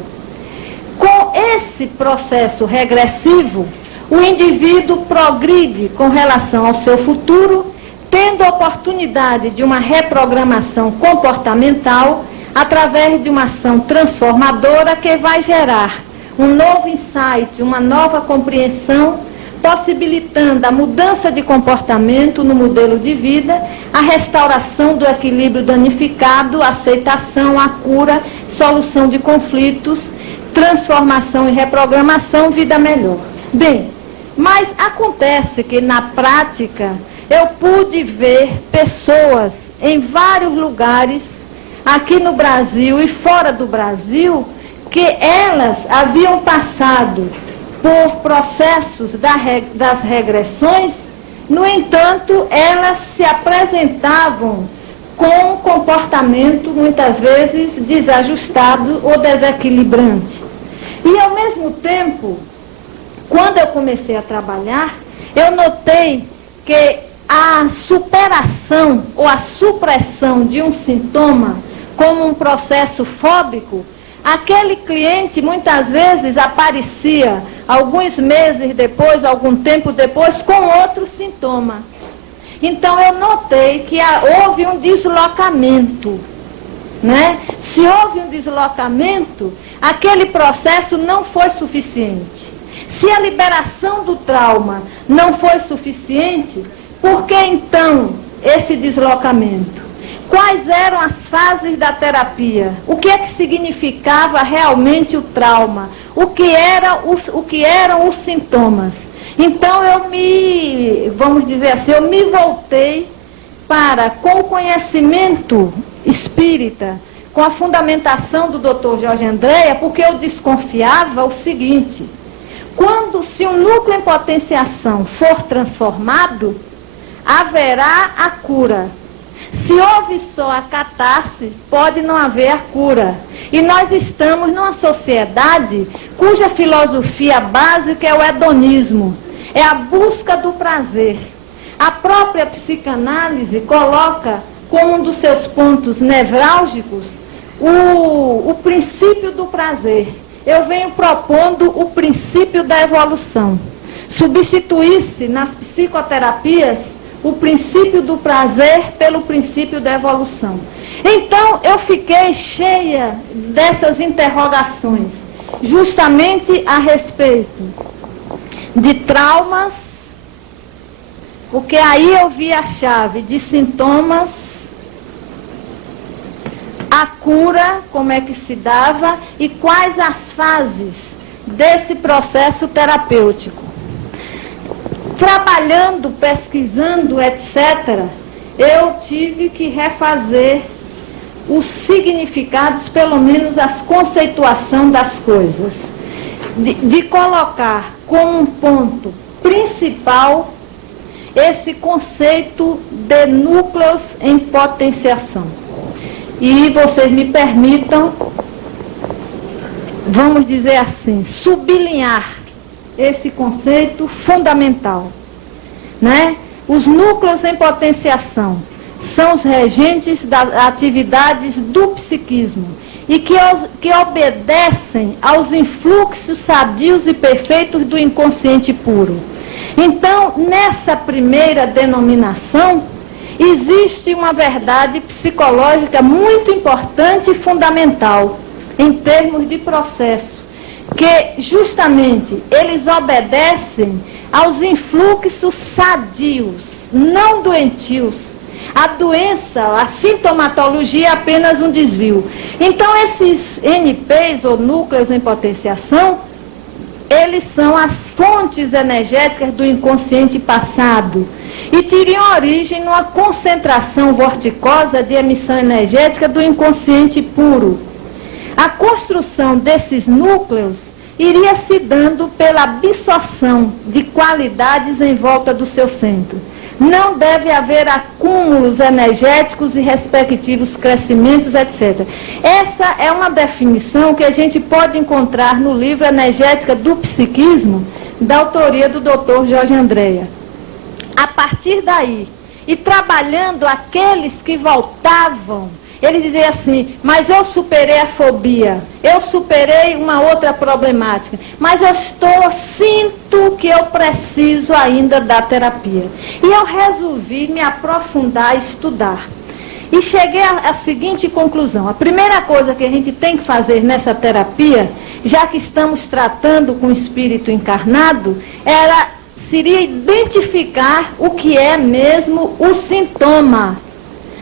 Com esse processo regressivo, o indivíduo progride com relação ao seu futuro, tendo a oportunidade de uma reprogramação comportamental através de uma ação transformadora que vai gerar um novo insight, uma nova compreensão, possibilitando a mudança de comportamento no modelo de vida, a restauração do equilíbrio danificado, a aceitação, a cura, solução de conflitos, transformação e reprogramação, vida melhor. Bem, mas acontece que na prática eu pude ver pessoas em vários lugares, aqui no Brasil e fora do Brasil, que elas haviam passado por processos das regressões, no entanto, elas se apresentavam com um comportamento, muitas vezes, desajustado ou desequilibrante. E, ao mesmo tempo, quando eu comecei a trabalhar, eu notei que a superação ou a supressão de um sintoma como um processo fóbico, aquele cliente muitas vezes aparecia alguns meses depois, algum tempo depois, com outro sintoma. Então eu notei que houve um deslocamento, né? Se houve um deslocamento, aquele processo não foi suficiente. Se a liberação do trauma não foi suficiente, por que então esse deslocamento? Quais eram as fases da terapia? O que é que significava realmente o trauma? O que eram os sintomas? Então vamos dizer assim, eu me voltei para, com o conhecimento espírita, com a fundamentação do Dr. Jorge Andréa, porque eu desconfiava o seguinte: se um núcleo em potenciação for transformado, haverá a cura. Se houve só a catarse, pode não haver a cura. E nós estamos numa sociedade cuja filosofia básica é o hedonismo, é a busca do prazer. A própria psicanálise coloca como um dos seus pontos nevrálgicos o princípio do prazer. Eu venho propondo o princípio da evolução. Substituir-se nas psicoterapias o princípio do prazer pelo princípio da evolução. Então, eu fiquei cheia dessas interrogações, justamente a respeito de traumas, porque aí eu vi a chave de sintomas, a cura, como é que se dava e quais as fases desse processo terapêutico. Trabalhando, pesquisando, etc., eu tive que refazer os significados, pelo menos as conceituação das coisas, de colocar como um ponto principal esse conceito de núcleos em potenciação. E vocês me permitam, vamos dizer assim, sublinhar esse conceito fundamental, né? Os núcleos em potenciação são os regentes das atividades do psiquismo e que obedecem aos influxos sadios e perfeitos do inconsciente puro. Então, nessa primeira denominação, existe uma verdade psicológica muito importante e fundamental, em termos de processo, que justamente eles obedecem aos influxos sadios, não doentios. A doença, a sintomatologia é apenas um desvio. Então, esses NPs, ou núcleos em potenciação, eles são as fontes energéticas do inconsciente passado e teriam origem numa concentração vorticosa de emissão energética do inconsciente puro. A construção desses núcleos iria se dando pela absorção de qualidades em volta do seu centro. Não deve haver acúmulos energéticos e respectivos crescimentos, etc. Essa é uma definição que a gente pode encontrar no livro Energética do Psiquismo, da autoria do Dr. Jorge Andréa. A partir daí, e trabalhando aqueles que voltavam, ele dizia assim, mas eu superei a fobia, eu superei uma outra problemática, mas sinto que eu preciso ainda da terapia. E eu resolvi me aprofundar e estudar. E cheguei à seguinte conclusão. A primeira coisa que a gente tem que fazer nessa terapia, já que estamos tratando com o espírito encarnado, seria identificar o que é mesmo o sintoma,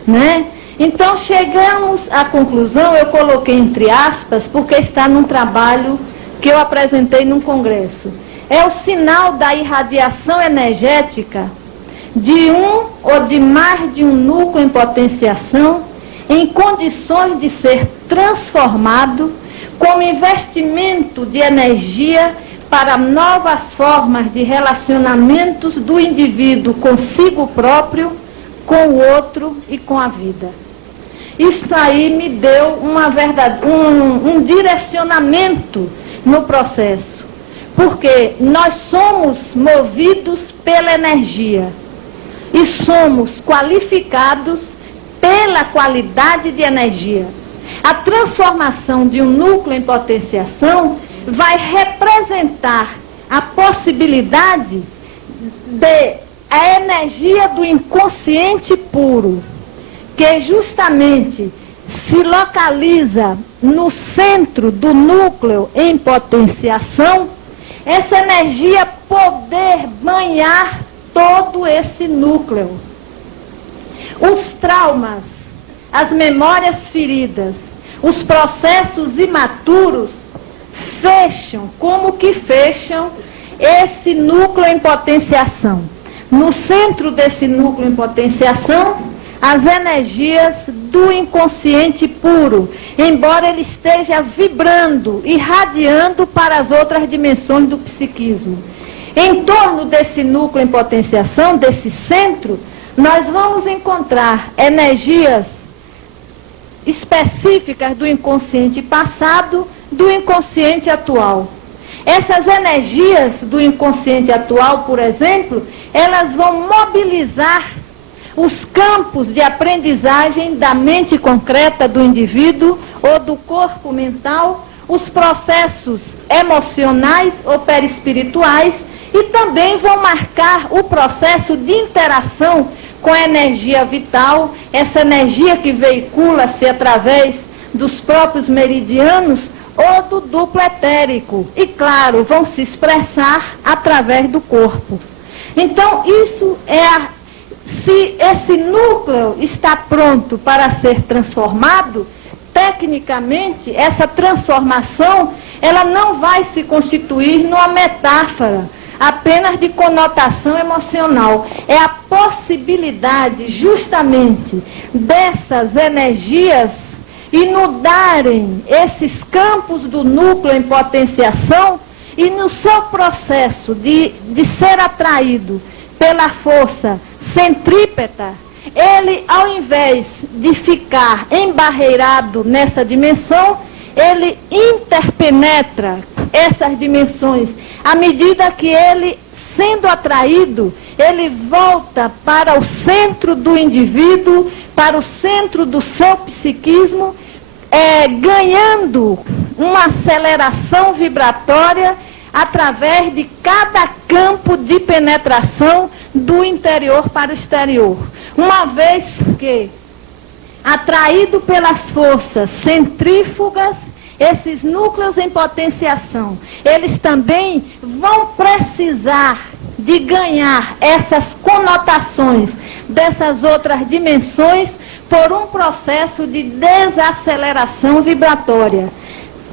né? Então, chegamos à conclusão, eu coloquei entre aspas, porque está num trabalho que eu apresentei num congresso. É o sinal da irradiação energética de um ou de mais de um núcleo em potenciação em condições de ser transformado como investimento de energia para novas formas de relacionamentos do indivíduo consigo próprio, com o outro e com a vida. Isso aí me deu um direcionamento no processo, porque nós somos movidos pela energia e somos qualificados pela qualidade de energia. A transformação de um núcleo em potenciação vai representar a possibilidade de a energia do inconsciente puro, que justamente se localiza no centro do núcleo em potenciação, essa energia poder banhar todo esse núcleo. Os traumas, as memórias feridas, os processos imaturos fecham, como que fecham esse núcleo em potenciação. No centro desse núcleo em potenciação, as energias do inconsciente puro, embora ele esteja vibrando, irradiando para as outras dimensões do psiquismo. Em torno desse núcleo em potenciação, desse centro, nós vamos encontrar energias específicas do inconsciente passado, do inconsciente atual. Essas energias do inconsciente atual, por exemplo, elas vão mobilizar os campos de aprendizagem da mente concreta do indivíduo ou do corpo mental, os processos emocionais ou perispirituais, e também vão marcar o processo de interação com a energia vital, essa energia que veicula-se através dos próprios meridianos ou do duplo etérico. E, claro, vão se expressar através do corpo. Então, isso se esse núcleo está pronto para ser transformado, tecnicamente, essa transformação, ela não vai se constituir numa metáfora apenas de conotação emocional. É a possibilidade, justamente, dessas energias inudarem esses campos do núcleo em potenciação e no seu processo de ser atraído pela força centrípeta, ele, ao invés de ficar embarreirado nessa dimensão, ele interpenetra essas dimensões. À medida que ele, sendo atraído, ele volta para o centro do indivíduo, para o centro do seu psiquismo, ganhando uma aceleração vibratória através de cada campo de penetração do interior para o exterior. Uma vez que, atraído pelas forças centrífugas, esses núcleos em potenciação, eles também vão precisar de ganhar essas conotações dessas outras dimensões por um processo de desaceleração vibratória.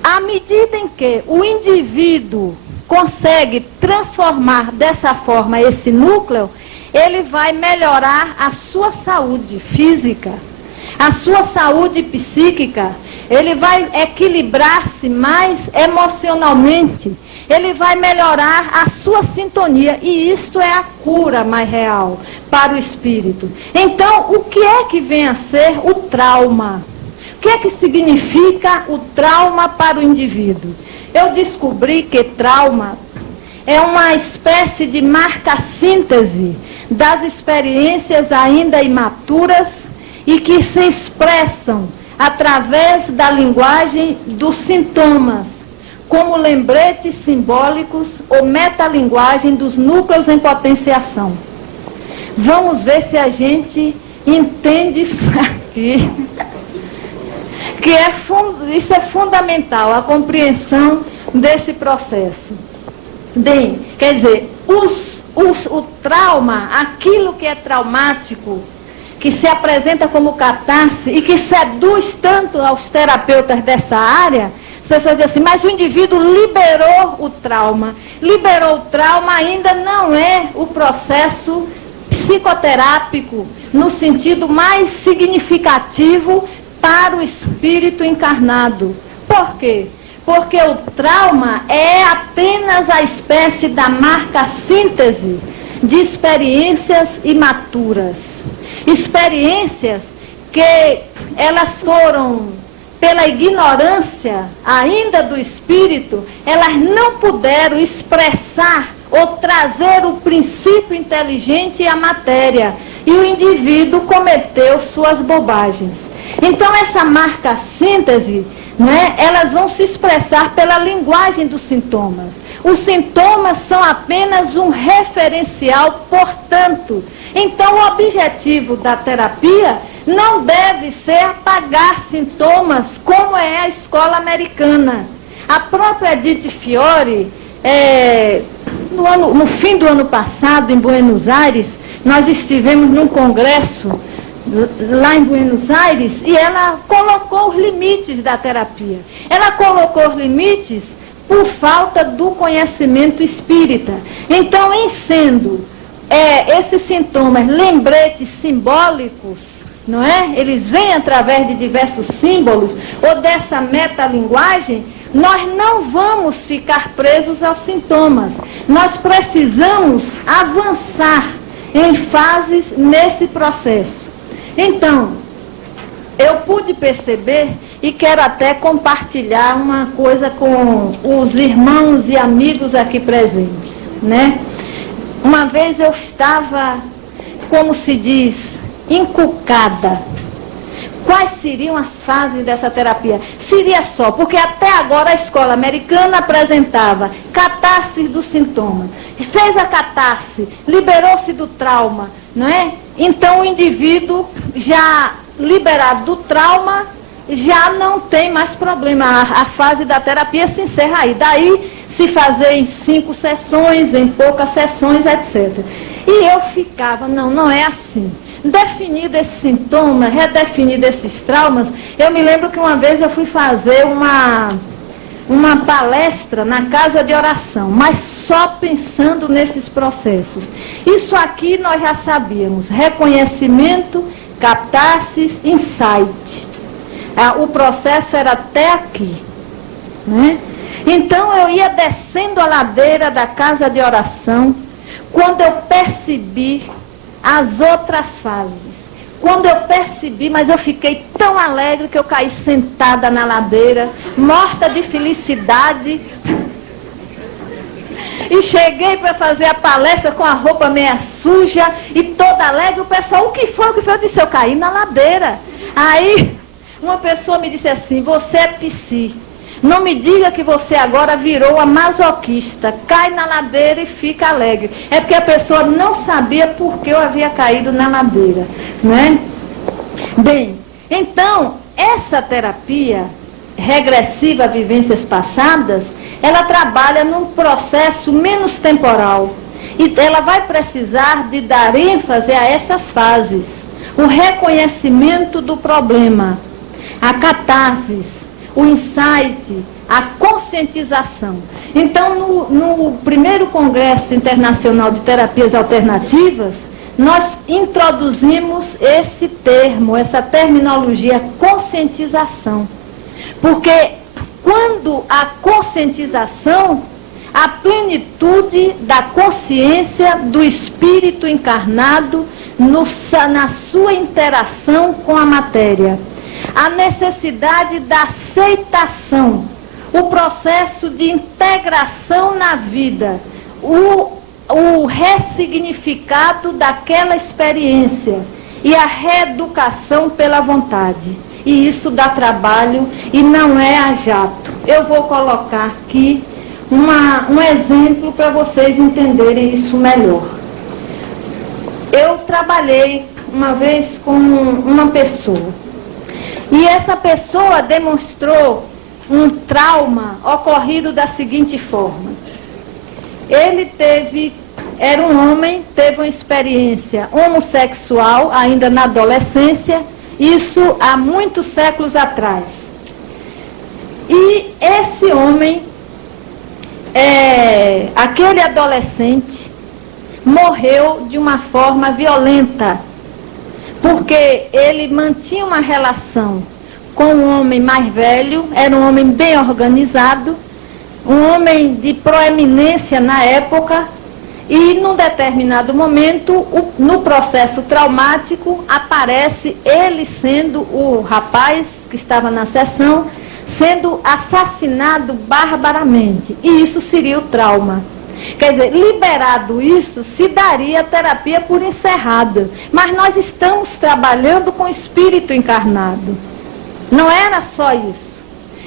À medida em que o indivíduo consegue transformar dessa forma esse núcleo, ele vai melhorar a sua saúde física, a sua saúde psíquica, ele vai equilibrar-se mais emocionalmente, ele vai melhorar a sua sintonia, e isto é a cura mais real para o espírito. Então, o que é que vem a ser o trauma? O que é que significa o trauma para o indivíduo? Eu descobri que trauma é uma espécie de marca-síntese das experiências ainda imaturas e que se expressam através da linguagem dos sintomas, como lembretes simbólicos ou metalinguagem dos núcleos em potenciação. Vamos ver se a gente entende isso aqui, que isso é fundamental, a compreensão desse processo. Bem, quer dizer, o trauma, aquilo que é traumático, que se apresenta como catarse e que seduz tanto aos terapeutas dessa área, as pessoas dizem assim, mas o indivíduo liberou o trauma. Liberou o trauma ainda não é o processo psicoterápico no sentido mais significativo para o espírito encarnado. Por quê? Porque o trauma é apenas a espécie da marca-síntese de experiências imaturas. Experiências que elas foram, pela ignorância ainda do espírito, elas não puderam expressar ou trazer o princípio inteligente e a matéria. E o indivíduo cometeu suas bobagens. Então essa marca-síntese, elas vão se expressar pela linguagem dos sintomas. Os sintomas são apenas um referencial, portanto. Então, o objetivo da terapia não deve ser apagar sintomas, como é a escola americana. A própria Edith Fiore, no fim do ano passado, em Buenos Aires, nós estivemos num congresso lá em Buenos Aires, e ela colocou os limites da terapia. Ela colocou os limites por falta do conhecimento espírita. Então, em sendo esses sintomas lembretes simbólicos, não é? Eles vêm através de diversos símbolos, ou dessa metalinguagem, nós não vamos ficar presos aos sintomas. Nós precisamos avançar em fases nesse processo. Então, eu pude perceber e quero até compartilhar uma coisa com os irmãos e amigos aqui presentes, né? Uma vez eu estava, como se diz, encucada. Quais seriam as fases dessa terapia? Seria só, porque até agora a escola americana apresentava catarse dos sintomas. Fez a catarse, liberou-se do trauma, não é? Então o indivíduo, já liberado do trauma, ele vai já não tem mais problema. A fase da terapia se encerra aí. Daí se fazer em 5 sessões, em poucas sessões, etc. E eu ficava, não é assim. Definido esse sintoma, redefinido esses traumas, eu me lembro que uma vez eu fui fazer uma palestra na casa de oração, mas só pensando nesses processos. Isso aqui nós já sabíamos: reconhecimento, catarsis, insight. O processo era até aqui, né? Então eu ia descendo a ladeira da casa de oração, quando eu percebi as outras fases. Quando eu percebi, mas eu fiquei tão alegre que eu caí sentada na ladeira, morta de felicidade. E cheguei para fazer a palestra com a roupa meia suja e toda alegre. O pessoal, o que foi? Eu disse, eu caí na ladeira. Aí uma pessoa me disse assim: você é psi. Não me diga que você agora virou a masoquista, cai na ladeira e fica alegre. É porque a pessoa não sabia por que eu havia caído na ladeira, né? Bem, então, essa terapia regressiva a vivências passadas, ela trabalha num processo menos temporal. E ela vai precisar de dar ênfase a essas fases. O reconhecimento do problema, a catarse, o insight, a conscientização. Então, no primeiro Congresso Internacional de Terapias Alternativas, nós introduzimos esse termo, essa terminologia, conscientização. Porque quando a conscientização, a plenitude da consciência do espírito encarnado na sua interação com a matéria, a necessidade da aceitação, o processo de integração na vida, o ressignificado daquela experiência e a reeducação pela vontade. E isso dá trabalho e não é a jato. Eu vou colocar aqui um exemplo para vocês entenderem isso melhor. Eu trabalhei uma vez com uma pessoa. E essa pessoa demonstrou um trauma ocorrido da seguinte forma. Ele era um homem, teve uma experiência homossexual, ainda na adolescência, isso há muitos séculos atrás. E esse homem, aquele adolescente, morreu de uma forma violenta, porque ele mantinha uma relação com um homem mais velho, era um homem bem organizado, um homem de proeminência na época, e num determinado momento, no processo traumático, aparece ele sendo o rapaz que estava na sessão, sendo assassinado barbaramente, e isso seria o trauma. Quer dizer, liberado isso, se daria a terapia por encerrada. Mas nós estamos trabalhando com o espírito encarnado. Não era só isso.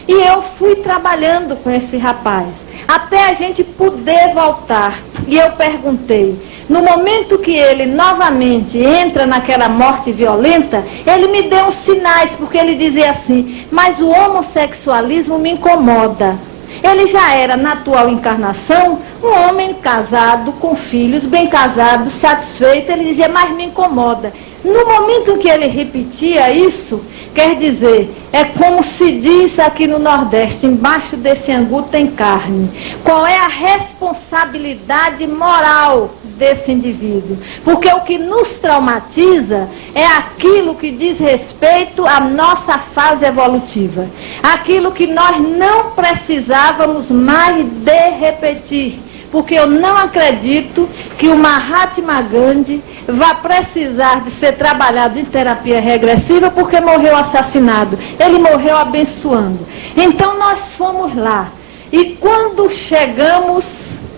E eu fui trabalhando com esse rapaz, até a gente poder voltar. E eu perguntei, no momento que ele novamente entra naquela morte violenta, ele me deu uns sinais, porque ele dizia assim: mas o homossexualismo me incomoda. Ele já era, na atual encarnação, um homem casado, com filhos, bem casado, satisfeito. Ele dizia, mas me incomoda. No momento que ele repetia isso, quer dizer, é como se diz aqui no Nordeste, embaixo desse angu tem carne. Qual é a responsabilidade moral desse indivíduo? Porque o que nos traumatiza é aquilo que diz respeito à nossa fase evolutiva. Aquilo que nós não precisávamos mais de repetir. Porque eu não acredito que o Mahatma Gandhi vá precisar de ser trabalhado em terapia regressiva porque morreu assassinado. Ele morreu abençoando. Então nós fomos lá. E quando chegamos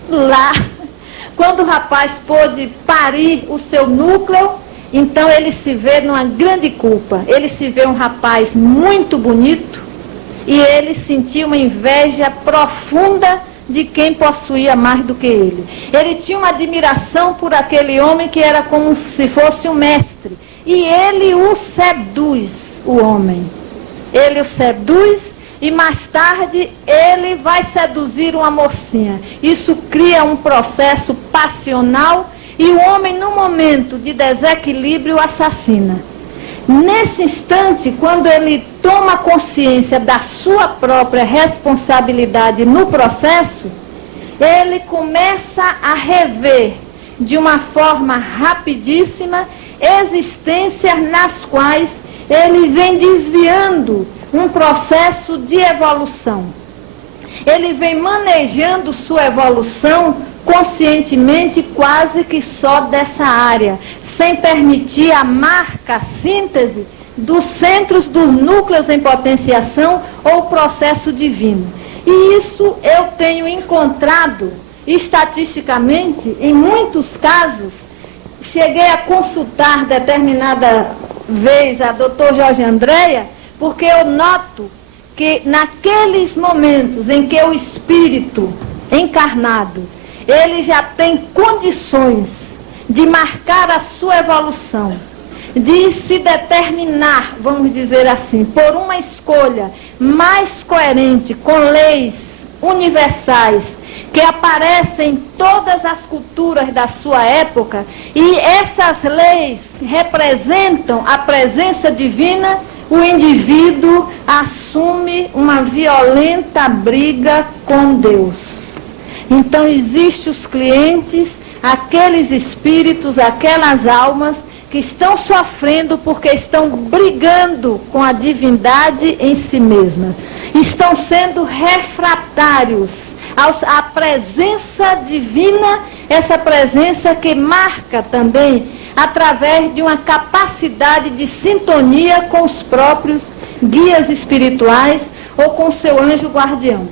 lá, quando o rapaz pôde parir o seu núcleo, então ele se vê numa grande culpa. Ele se vê um rapaz muito bonito e ele sentiu uma inveja profunda de quem possuía mais do que ele. Ele tinha uma admiração por aquele homem que era como se fosse um mestre. E ele o seduz, o homem. ele o seduz e mais tarde ele vai seduzir uma mocinha. Isso cria um processo passional e o homem, no momento de desequilíbrio, assassina. Nesse instante, quando ele toma consciência da sua própria responsabilidade no processo, ele começa a rever de uma forma rapidíssima existências nas quais ele vem desviando um processo de evolução. Ele vem manejando sua evolução conscientemente quase que só dessa área, sem permitir a marca, a síntese dos centros dos núcleos em potenciação ou processo divino. E isso eu tenho encontrado estatisticamente em muitos casos. Cheguei a consultar determinada vez a Dr. Jorge Andréa, porque eu noto que naqueles momentos em que o espírito encarnado, ele já tem condições de marcar a sua evolução, de se determinar, vamos dizer assim, por uma escolha mais coerente com leis universais que aparecem em todas as culturas da sua época, e essas leis representam a presença divina, o indivíduo assume uma violenta briga com Deus. Então existem os clientes, aqueles espíritos, aquelas almas que estão sofrendo porque estão brigando com a divindade em si mesma. Estão sendo refratários à presença divina, essa presença que marca também através de uma capacidade de sintonia com os próprios guias espirituais ou com seu anjo guardião.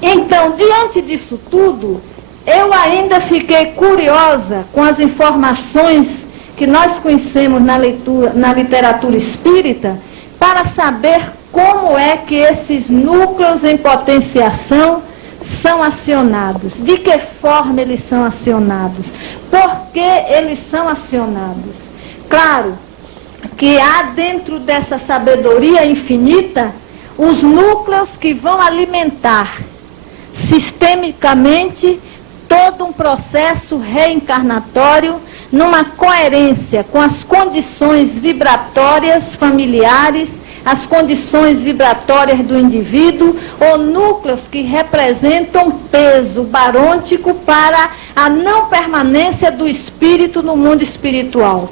Então, diante disso tudo, eu ainda fiquei curiosa com as informações que nós conhecemos na literatura espírita, para saber como é que esses núcleos em potenciação são acionados, de que forma eles são acionados, por que eles são acionados. Claro que há dentro dessa sabedoria infinita os núcleos que vão alimentar sistemicamente todo um processo reencarnatório numa coerência com as condições vibratórias familiares, as condições vibratórias do indivíduo, ou núcleos que representam peso barôntico para a não permanência do espírito no mundo espiritual.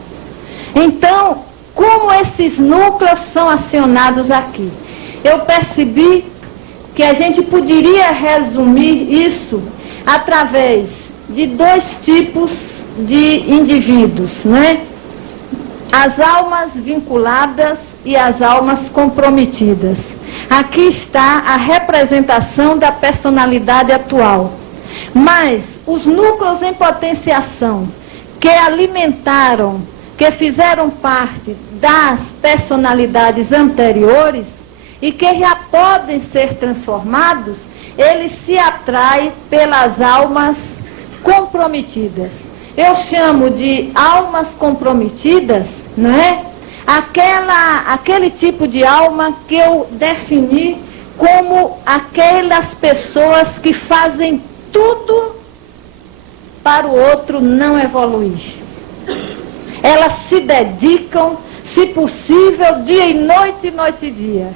Então, como esses núcleos são acionados aqui? Eu percebi que a gente poderia resumir isso através de dois tipos de indivíduos, né? As almas vinculadas e as almas comprometidas. Aqui está a representação da personalidade atual. Mas os núcleos em potenciação que alimentaram, que fizeram parte das personalidades anteriores e que já podem ser transformados, eles se atraem pelas almas comprometidas. Eu chamo de almas comprometidas, não é? Aquele tipo de alma que eu defini como aquelas pessoas que fazem tudo para o outro não evoluir. Elas se dedicam, se possível, dia e noite e dia.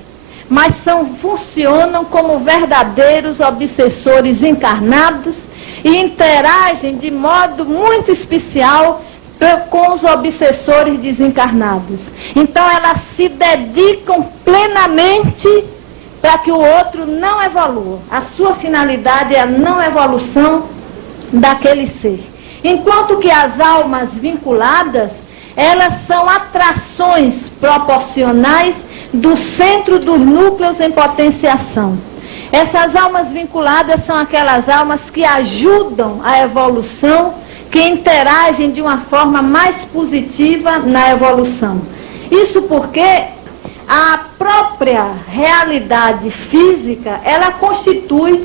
Mas funcionam como verdadeiros obsessores encarnados e interagem de modo muito especial com os obsessores desencarnados. Então elas se dedicam plenamente para que o outro não evolua. A sua finalidade é a não evolução daquele ser. Enquanto que as almas vinculadas, elas são atrações proporcionais do centro dos núcleos em potenciação. Essas almas vinculadas são aquelas almas que ajudam a evolução, que interagem de uma forma mais positiva na evolução. Isso porque a própria realidade física, ela constitui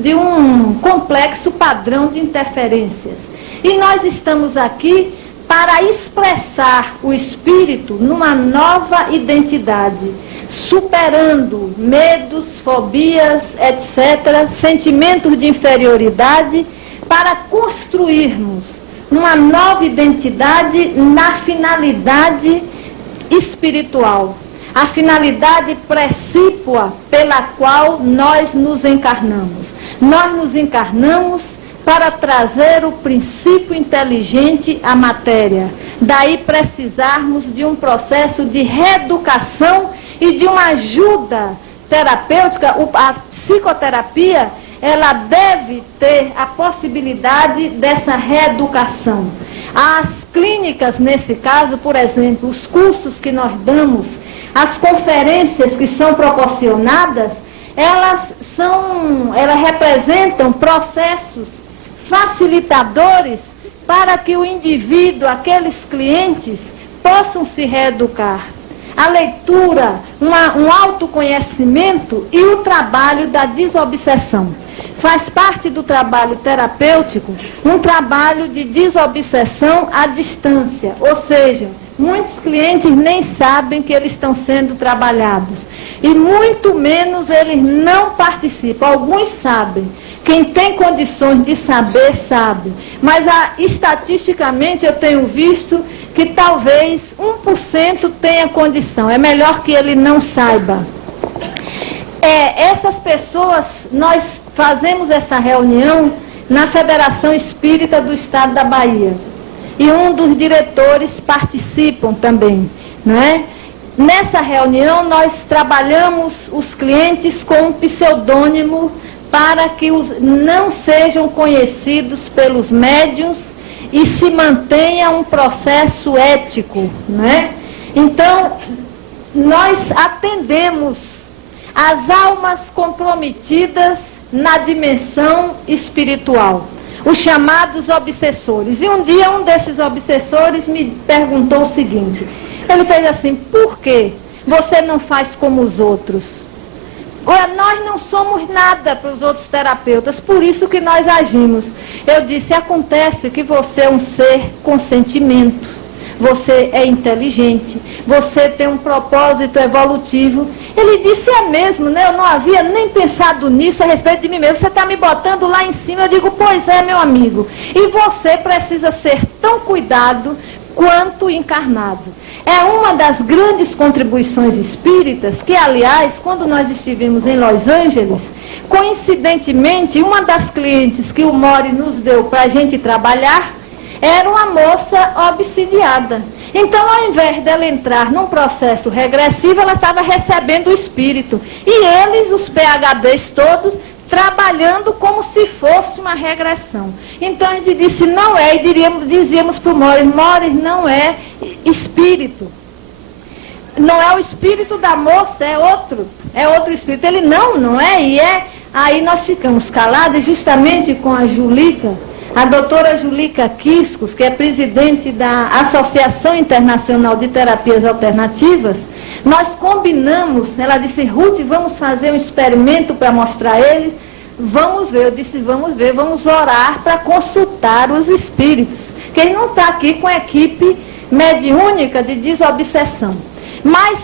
de um complexo padrão de interferências. E nós estamos aqui para expressar o espírito numa nova identidade, superando medos, fobias, etc., sentimentos de inferioridade, para construirmos uma nova identidade na finalidade espiritual, a finalidade precípua pela qual nós nos encarnamos. Nós nos encarnamos para trazer o princípio inteligente à matéria. Daí precisarmos de um processo de reeducação e de uma ajuda terapêutica. A psicoterapia, ela deve ter a possibilidade dessa reeducação. As clínicas, nesse caso, por exemplo, os cursos que nós damos, as conferências que são proporcionadas, elas representam processos facilitadores para que o indivíduo, aqueles clientes, possam se reeducar. A leitura, um autoconhecimento e o trabalho da desobsessão. Faz parte do trabalho terapêutico um trabalho de desobsessão à distância, ou seja, muitos clientes nem sabem que eles estão sendo trabalhados e muito menos eles não participam. Alguns sabem, quem tem condições de saber, sabe, mas estatisticamente eu tenho visto que talvez 1% tenha condição, é melhor que ele não saiba. Essas pessoas, nós fazemos essa reunião na Federação Espírita do Estado da Bahia. E um dos diretores participam também, não é? Nessa reunião nós trabalhamos os clientes com um pseudônimo para que não sejam conhecidos pelos médiuns e se mantenha um processo ético, não é? Então, nós atendemos as almas comprometidas na dimensão espiritual, os chamados obsessores. E um dia um desses obsessores me perguntou o seguinte, ele fez assim: por que você não faz como os outros? Nós não somos nada para os outros terapeutas, por isso que nós agimos. Eu disse: acontece que você é um ser com sentimentos, você é inteligente, você tem um propósito evolutivo. Ele disse: é mesmo, né? Eu não havia nem pensado nisso a respeito de mim mesmo. Você está me botando lá em cima. Eu digo: pois é, meu amigo. E você precisa ser tão cuidado quanto encarnado. É uma das grandes contribuições espíritas que, aliás, quando nós estivemos em Los Angeles, coincidentemente, uma das clientes que o Mori nos deu para a gente trabalhar era uma moça obsidiada. Então, ao invés dela entrar num processo regressivo, ela estava recebendo o espírito. E eles, os PhDs todos, trabalhando como se fosse uma regressão. Então, a gente disse: não é, e dizíamos para o Morris, não é espírito. Não é o espírito da moça, é outro espírito. Ele, não é, e é. Aí nós ficamos calados, justamente com a Julica, a doutora Julica Quiscos, que é presidente da Associação Internacional de Terapias Alternativas. Nós combinamos, ela disse: Ruth, vamos fazer um experimento para mostrar ele. Vamos ver, eu disse: vamos ver, vamos orar para consultar os espíritos. Que ele não está aqui com a equipe mediúnica de desobsessão. Mas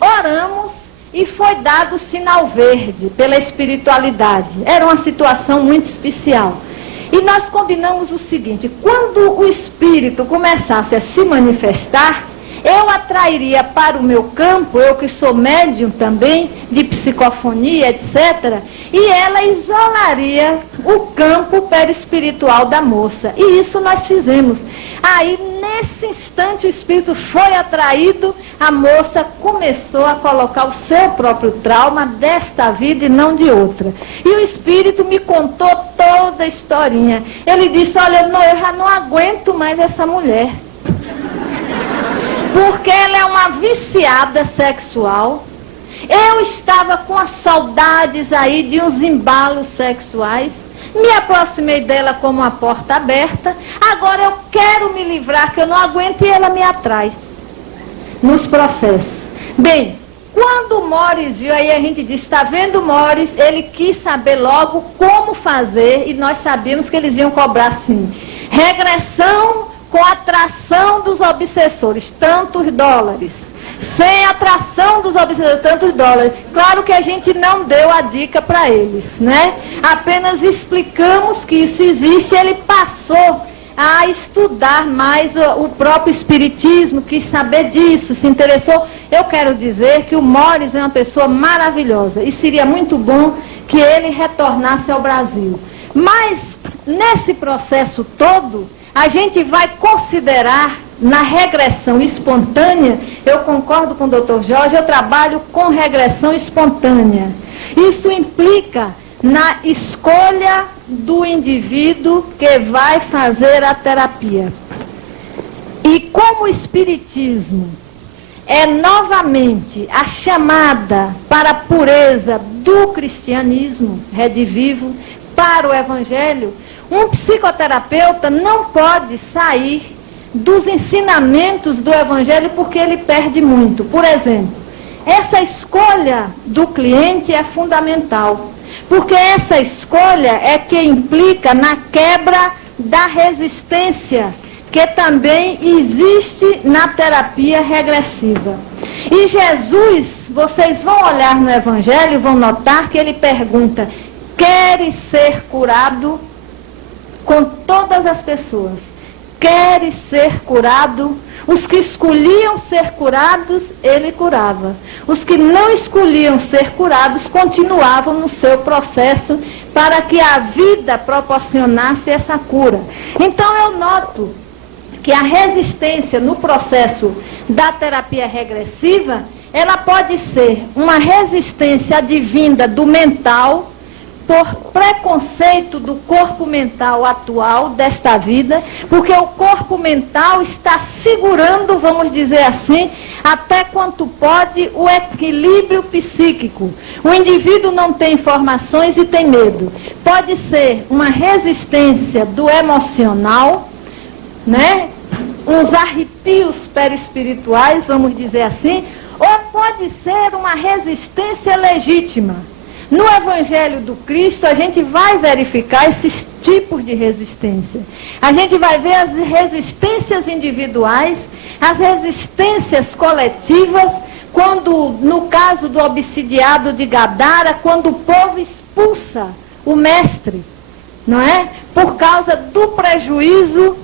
oramos e foi dado sinal verde pela espiritualidade. Era uma situação muito especial. E nós combinamos o seguinte: quando o espírito começasse a se manifestar, eu atrairia para o meu campo, eu que sou médium também, de psicofonia, etc., e ela isolaria o campo perispiritual da moça. E isso nós fizemos. Aí, nesse instante, o espírito foi atraído, a moça começou a colocar o seu próprio trauma desta vida e não de outra. E o espírito me contou toda a historinha. Ele disse: olha, eu já não aguento mais essa mulher. Porque ela é uma viciada sexual. Eu estava com as saudades aí de uns embalos sexuais. Me aproximei dela como uma porta aberta. Agora eu quero me livrar, que eu não aguento, e ela me atrai nos processos. Bem, quando o Morris viu, aí a gente disse: está vendo, Morris? Ele quis saber logo como fazer, e nós sabíamos que eles iam cobrar sim. Regressão com atração dos obsessores, tantos dólares. sem atração dos observadores, tantos dólares. Claro que a gente não deu a dica para eles, né? Apenas explicamos que isso existe. Ele passou a estudar mais o próprio espiritismo, quis saber disso, se interessou. Eu quero dizer que o Morris é uma pessoa maravilhosa e seria muito bom que ele retornasse ao Brasil. Mas, nesse processo todo, a gente vai considerar na regressão espontânea. Eu concordo com o Dr. Jorge, eu trabalho com regressão espontânea. Isso implica na escolha do indivíduo que vai fazer a terapia. E como o Espiritismo é novamente a chamada para a pureza do cristianismo, redivivo, para o Evangelho, um psicoterapeuta não pode sair dos ensinamentos do Evangelho porque ele perde muito. Por exemplo, essa escolha do cliente é fundamental, porque essa escolha é que implica na quebra da resistência, que também existe na terapia regressiva. E Jesus, vocês vão olhar no Evangelho e vão notar que ele pergunta: queres ser curado? Com todas as pessoas. Queres ser curado? Os que escolhiam ser curados, ele curava. Os que não escolhiam ser curados, continuavam no seu processo para que a vida proporcionasse essa cura. Então eu noto que a resistência no processo da terapia regressiva, ela pode ser uma resistência advinda do mental, por preconceito do corpo mental atual desta vida, porque o corpo mental está segurando, vamos dizer assim, até quanto pode o equilíbrio psíquico. O indivíduo não tem informações e tem medo. Pode ser uma resistência do emocional, né? Uns arrepios perispirituais, vamos dizer assim, ou pode ser uma resistência legítima. No Evangelho do Cristo, a gente vai verificar esses tipos de resistência. A gente vai ver as resistências individuais, as resistências coletivas, quando, no caso do obsidiado de Gadara, quando o povo expulsa o mestre, não é? Por causa do prejuízo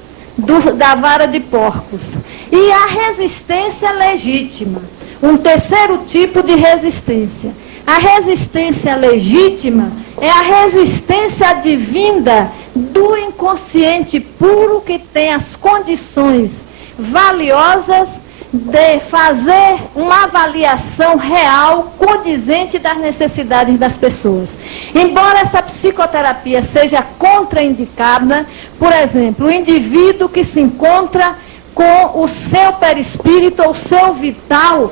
da vara de porcos. E a resistência legítima, um terceiro tipo de resistência. A resistência legítima é a resistência advinda do inconsciente puro, que tem as condições valiosas de fazer uma avaliação real, condizente das necessidades das pessoas. Embora essa psicoterapia seja contraindicada, por exemplo, o indivíduo que se encontra com o seu perispírito ou seu vital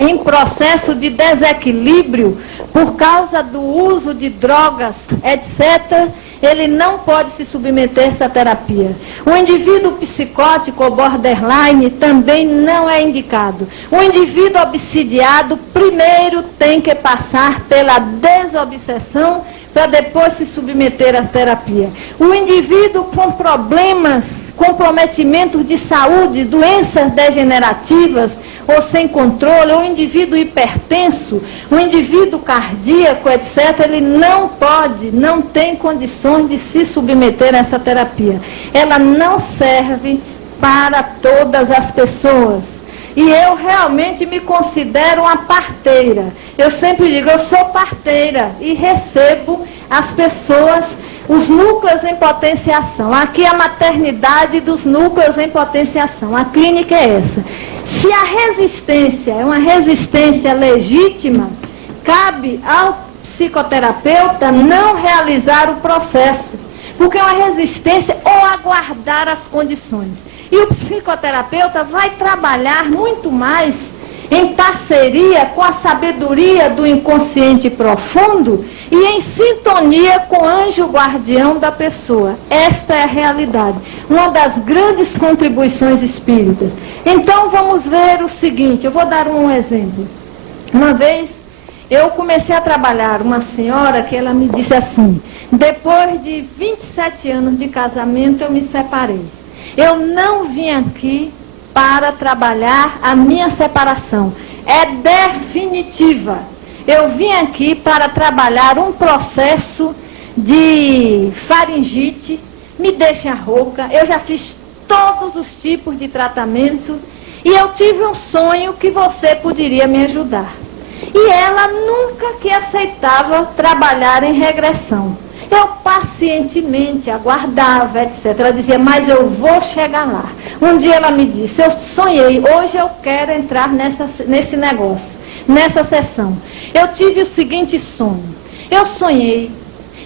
em processo de desequilíbrio por causa do uso de drogas, etc., ele não pode se submeter a essa terapia. O indivíduo psicótico ou borderline também não é indicado. O indivíduo obsidiado primeiro tem que passar pela desobsessão para depois se submeter à terapia. O indivíduo com problemas, comprometimentos de saúde, doenças degenerativas, ou sem controle, ou indivíduo hipertenso, o indivíduo cardíaco, etc., ele não pode, não tem condições de se submeter a essa terapia. Ela não serve para todas as pessoas. E eu realmente me considero uma parteira. Eu sempre digo, eu sou parteira e recebo as pessoas, os núcleos em potenciação. Aqui é a maternidade dos núcleos em potenciação. A clínica é essa. Se a resistência é uma resistência legítima, cabe ao psicoterapeuta não realizar o processo, porque é uma resistência ou aguardar as condições. E o psicoterapeuta vai trabalhar muito mais em parceria com a sabedoria do inconsciente profundo e em sintonia com o anjo guardião da pessoa. Esta é a realidade, uma das grandes contribuições espíritas. Então vamos ver o seguinte, eu vou dar um exemplo. Uma vez eu comecei a trabalhar uma senhora que ela me disse assim: depois de 27 anos de casamento eu me separei. Eu não vim aqui para trabalhar a minha separação. É definitiva. Eu vim aqui para trabalhar um processo de faringite, me deixa rouca, eu já fiz todos os tipos de tratamento e eu tive um sonho que você poderia me ajudar. E ela nunca que aceitava trabalhar em regressão. Eu pacientemente aguardava, etc. Ela dizia, mas eu vou chegar lá. Um dia ela me disse, eu sonhei, hoje eu quero entrar nesse negócio, nessa sessão. Eu tive o seguinte sonho. Eu sonhei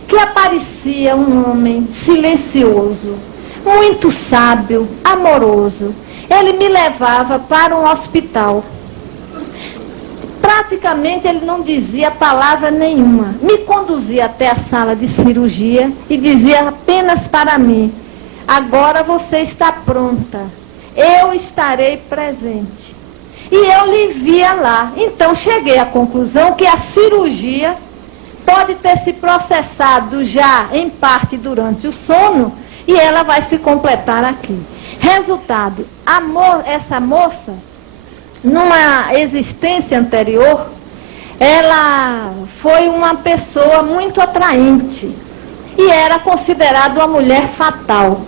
que aparecia um homem silencioso, muito sábio, amoroso. Ele me levava para um hospital. Praticamente ele não dizia palavra nenhuma. Me conduzia até a sala de cirurgia e dizia apenas para mim, agora você está pronta, eu estarei presente. E eu lhe via lá. Então cheguei à conclusão que a cirurgia pode ter se processado já em parte durante o sono e ela vai se completar aqui. Resultado, essa moça, numa existência anterior, ela foi uma pessoa muito atraente e era considerada uma mulher fatal.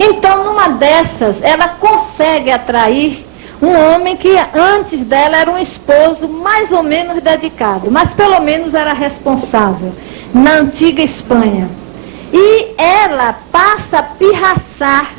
Então, numa dessas, ela consegue atrair um homem que antes dela era um esposo mais ou menos dedicado, mas pelo menos era responsável, na antiga Espanha. E ela passa a pirraçar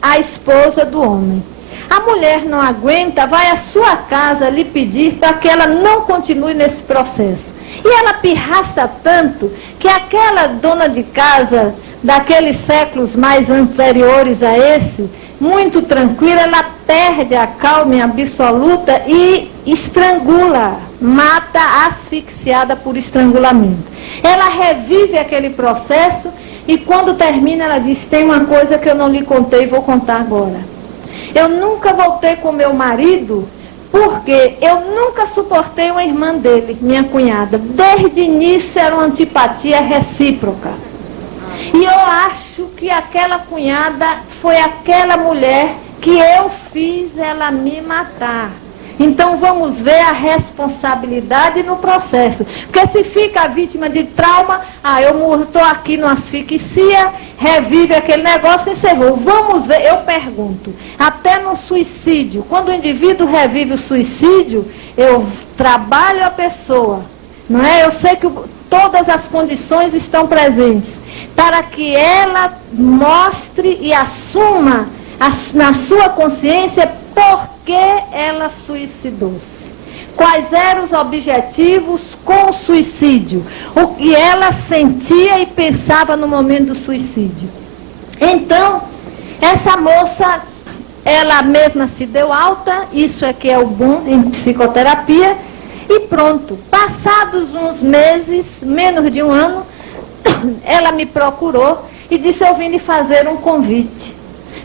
a esposa do homem. A mulher não aguenta, vai à sua casa lhe pedir para que ela não continue nesse processo. E ela pirraça tanto que aquela dona de casa, daqueles séculos mais anteriores a esse, muito tranquila, ela perde a calma absoluta e estrangula, mata asfixiada por estrangulamento. Ela revive aquele processo e quando termina ela diz, tem uma coisa que eu não lhe contei e vou contar agora. Eu nunca voltei com meu marido porque eu nunca suportei uma irmã dele, minha cunhada. Desde o início era uma antipatia recíproca. E eu acho que aquela cunhada foi aquela mulher que eu fiz ela me matar. Então vamos ver a responsabilidade no processo. Porque se fica a vítima de trauma, eu estou aqui numa asfixia, revive aquele negócio e encerrou. Vamos ver, eu pergunto, até no suicídio, quando o indivíduo revive o suicídio, eu trabalho a pessoa, não é? Eu sei que todas as condições estão presentes, para que ela mostre e assuma na sua consciência por que ela suicidou-se. Quais eram os objetivos com o suicídio? O que ela sentia e pensava no momento do suicídio. Então, essa moça, ela mesma se deu alta, isso é que é o bom em psicoterapia, e pronto. Passados uns meses, menos de um ano, ela me procurou e disse, eu vim lhe fazer um convite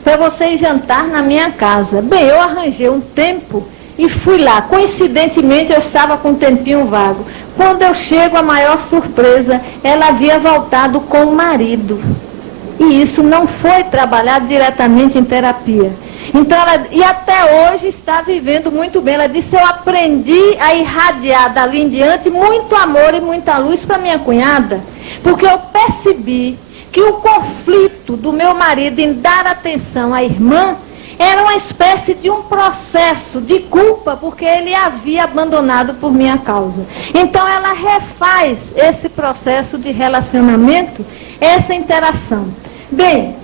para você ir jantar na minha casa. Bem, eu arranjei um tempo e fui lá. Coincidentemente, eu estava com um tempinho vago. Quando eu chego, a maior surpresa, ela havia voltado com o marido. E isso não foi trabalhado diretamente em terapia. Então, e até hoje está vivendo muito bem. Ela disse, eu aprendi a irradiar dali em diante muito amor e muita luz para minha cunhada, porque eu percebi que o conflito do meu marido em dar atenção à irmã era uma espécie de um processo de culpa, porque ele havia abandonado por minha causa. Então ela refaz esse processo de relacionamento, essa interação. Bem,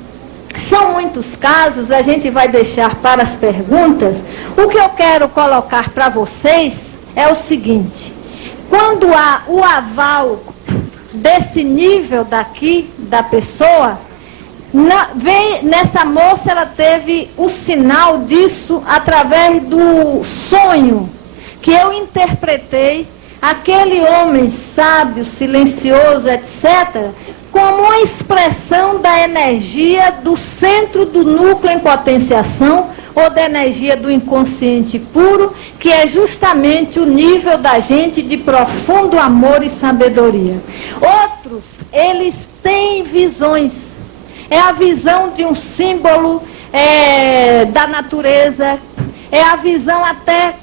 são muitos casos, a gente vai deixar para as perguntas. O que eu quero colocar para vocês é o seguinte, quando há o aval desse nível daqui, da pessoa, nessa moça ela teve o sinal disso através do sonho que eu interpretei, aquele homem sábio, silencioso, etc., como uma expressão da energia do centro do núcleo em potenciação ou da energia do inconsciente puro, que é justamente o nível da gente de profundo amor e sabedoria. Outros, eles têm visões. É a visão de um símbolo da natureza, é a visão até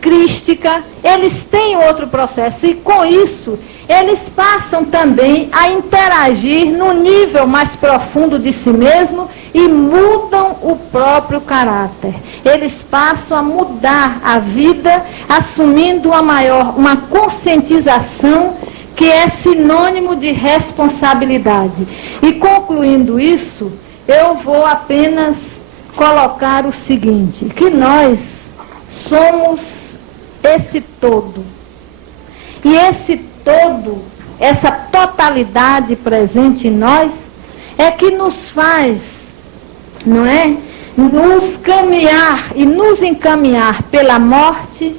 crística. Eles têm outro processo e com isso eles passam também a interagir no nível mais profundo de si mesmo e mudam o próprio caráter. Eles passam a mudar a vida, assumindo uma conscientização que é sinônimo de responsabilidade. E concluindo isso, eu vou apenas colocar o seguinte, que nós somos esse todo. E esse todo, essa totalidade presente em nós, é que nos faz, não é? Nos caminhar e nos encaminhar pela morte,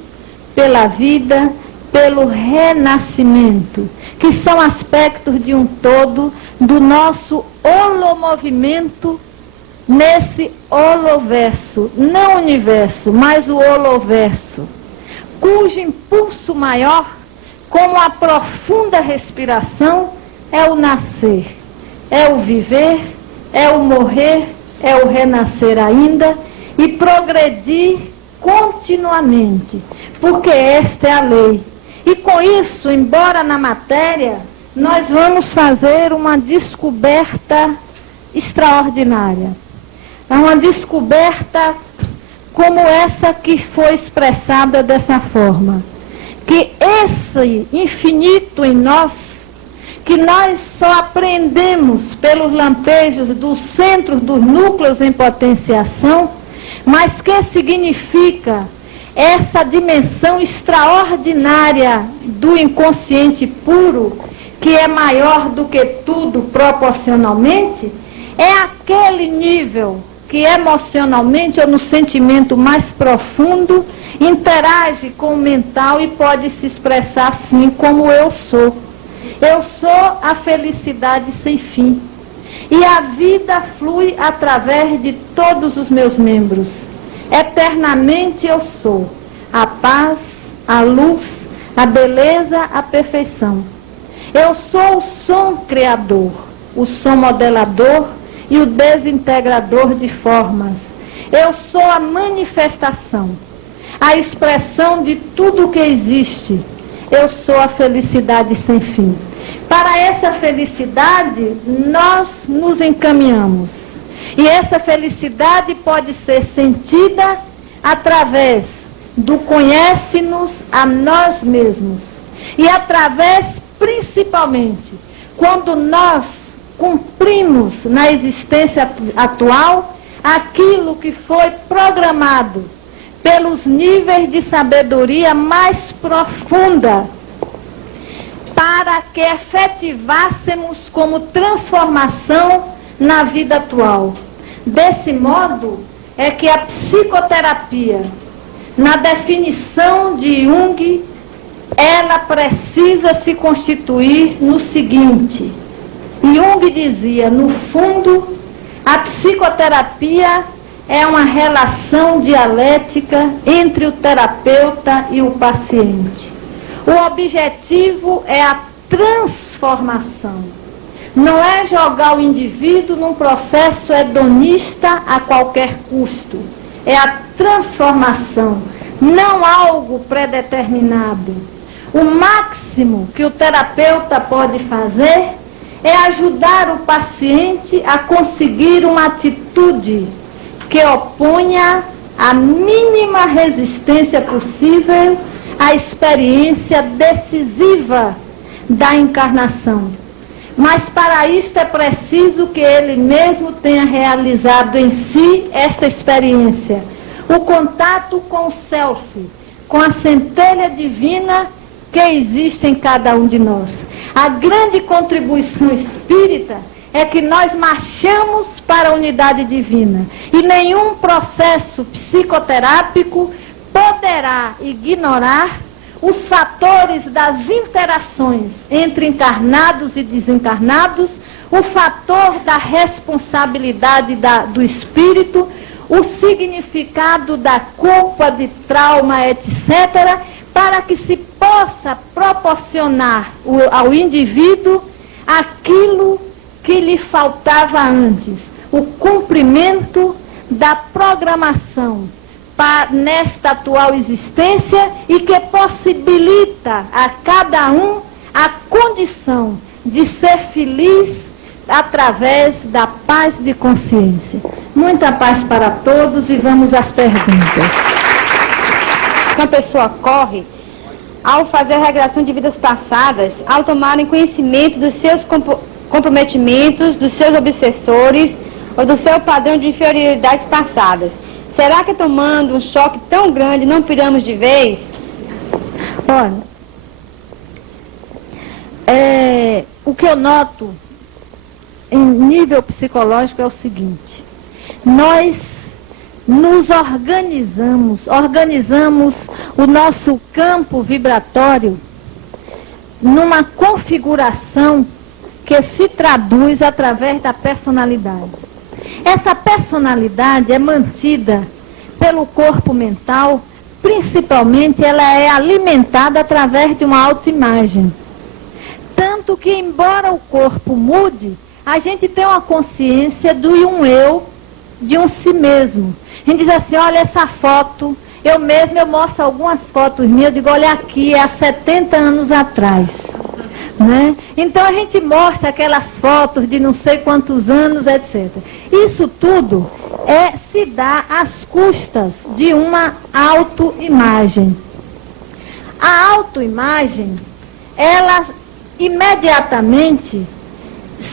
pela vida, pelo renascimento, que são aspectos de um todo do nosso holomovimento nesse holoverso, não universo, mas o holoverso, cujo impulso maior, como a profunda respiração, é o nascer, é o viver, é o morrer, é o renascer ainda e progredir continuamente, porque esta é a lei. E com isso, embora na matéria, nós vamos fazer uma descoberta extraordinária. É uma descoberta como essa que foi expressada dessa forma. Que esse infinito em nós, que nós só aprendemos pelos lampejos dos centros, dos núcleos em potenciação, mas que significa essa dimensão extraordinária do inconsciente puro, que é maior do que tudo proporcionalmente, é aquele nível que emocionalmente ou no sentimento mais profundo interage com o mental e pode se expressar assim como eu sou. Eu sou a felicidade sem fim. E a vida flui através de todos os meus membros. Eternamente eu sou a paz, a luz, a beleza, a perfeição. Eu sou o som criador, o som modelador e o desintegrador de formas. Eu sou a manifestação, a expressão de tudo que existe. Eu sou a felicidade sem fim. Para essa felicidade, nós nos encaminhamos. E essa felicidade pode ser sentida através do conhece-nos a nós mesmos. E através, principalmente, quando nós cumprimos na existência atual aquilo que foi programado pelos níveis de sabedoria mais profunda, para que efetivássemos como transformação na vida atual. Desse modo é que a psicoterapia, na definição de Jung, ela precisa se constituir no seguinte. Jung dizia, no fundo, a psicoterapia é uma relação dialética entre o terapeuta e o paciente. O objetivo é a transformação. Não é jogar o indivíduo num processo hedonista a qualquer custo. É a transformação, não algo predeterminado. O máximo que o terapeuta pode fazer é ajudar o paciente a conseguir uma atitude que oponha a mínima resistência possível à experiência decisiva da encarnação. Mas para isto é preciso que ele mesmo tenha realizado em si esta experiência. O contato com o self, com a centelha divina que existe em cada um de nós. A grande contribuição espírita é que nós marchamos para a unidade divina. E nenhum processo psicoterápico poderá ignorar os fatores das interações entre encarnados e desencarnados, o fator da responsabilidade do espírito, o significado da culpa, de trauma, etc., para que se possa proporcionar ao indivíduo aquilo que lhe faltava antes, o cumprimento da programação nesta atual existência e que possibilita a cada um a condição de ser feliz através da paz de consciência. Muita paz para todos e vamos às perguntas. Uma pessoa corre ao fazer a regressão de vidas passadas, ao tomarem conhecimento dos seus comprometimentos, dos seus obsessores ou do seu padrão de inferioridades passadas. Será que tomando um choque tão grande não piramos de vez? Olha, o que eu noto em nível psicológico é o seguinte: nós nos organizamos o nosso campo vibratório numa configuração que se traduz através da personalidade. Essa personalidade é mantida pelo corpo mental, principalmente ela é alimentada através de uma autoimagem. Tanto que, embora o corpo mude, a gente tem uma consciência de um eu, de um si mesmo. A gente diz assim, olha essa foto, eu mostro algumas fotos minhas, eu digo, olha aqui, é há 70 anos atrás. Né? Então a gente mostra aquelas fotos de não sei quantos anos, etc. Isso tudo se dá às custas de uma autoimagem. A autoimagem, ela imediatamente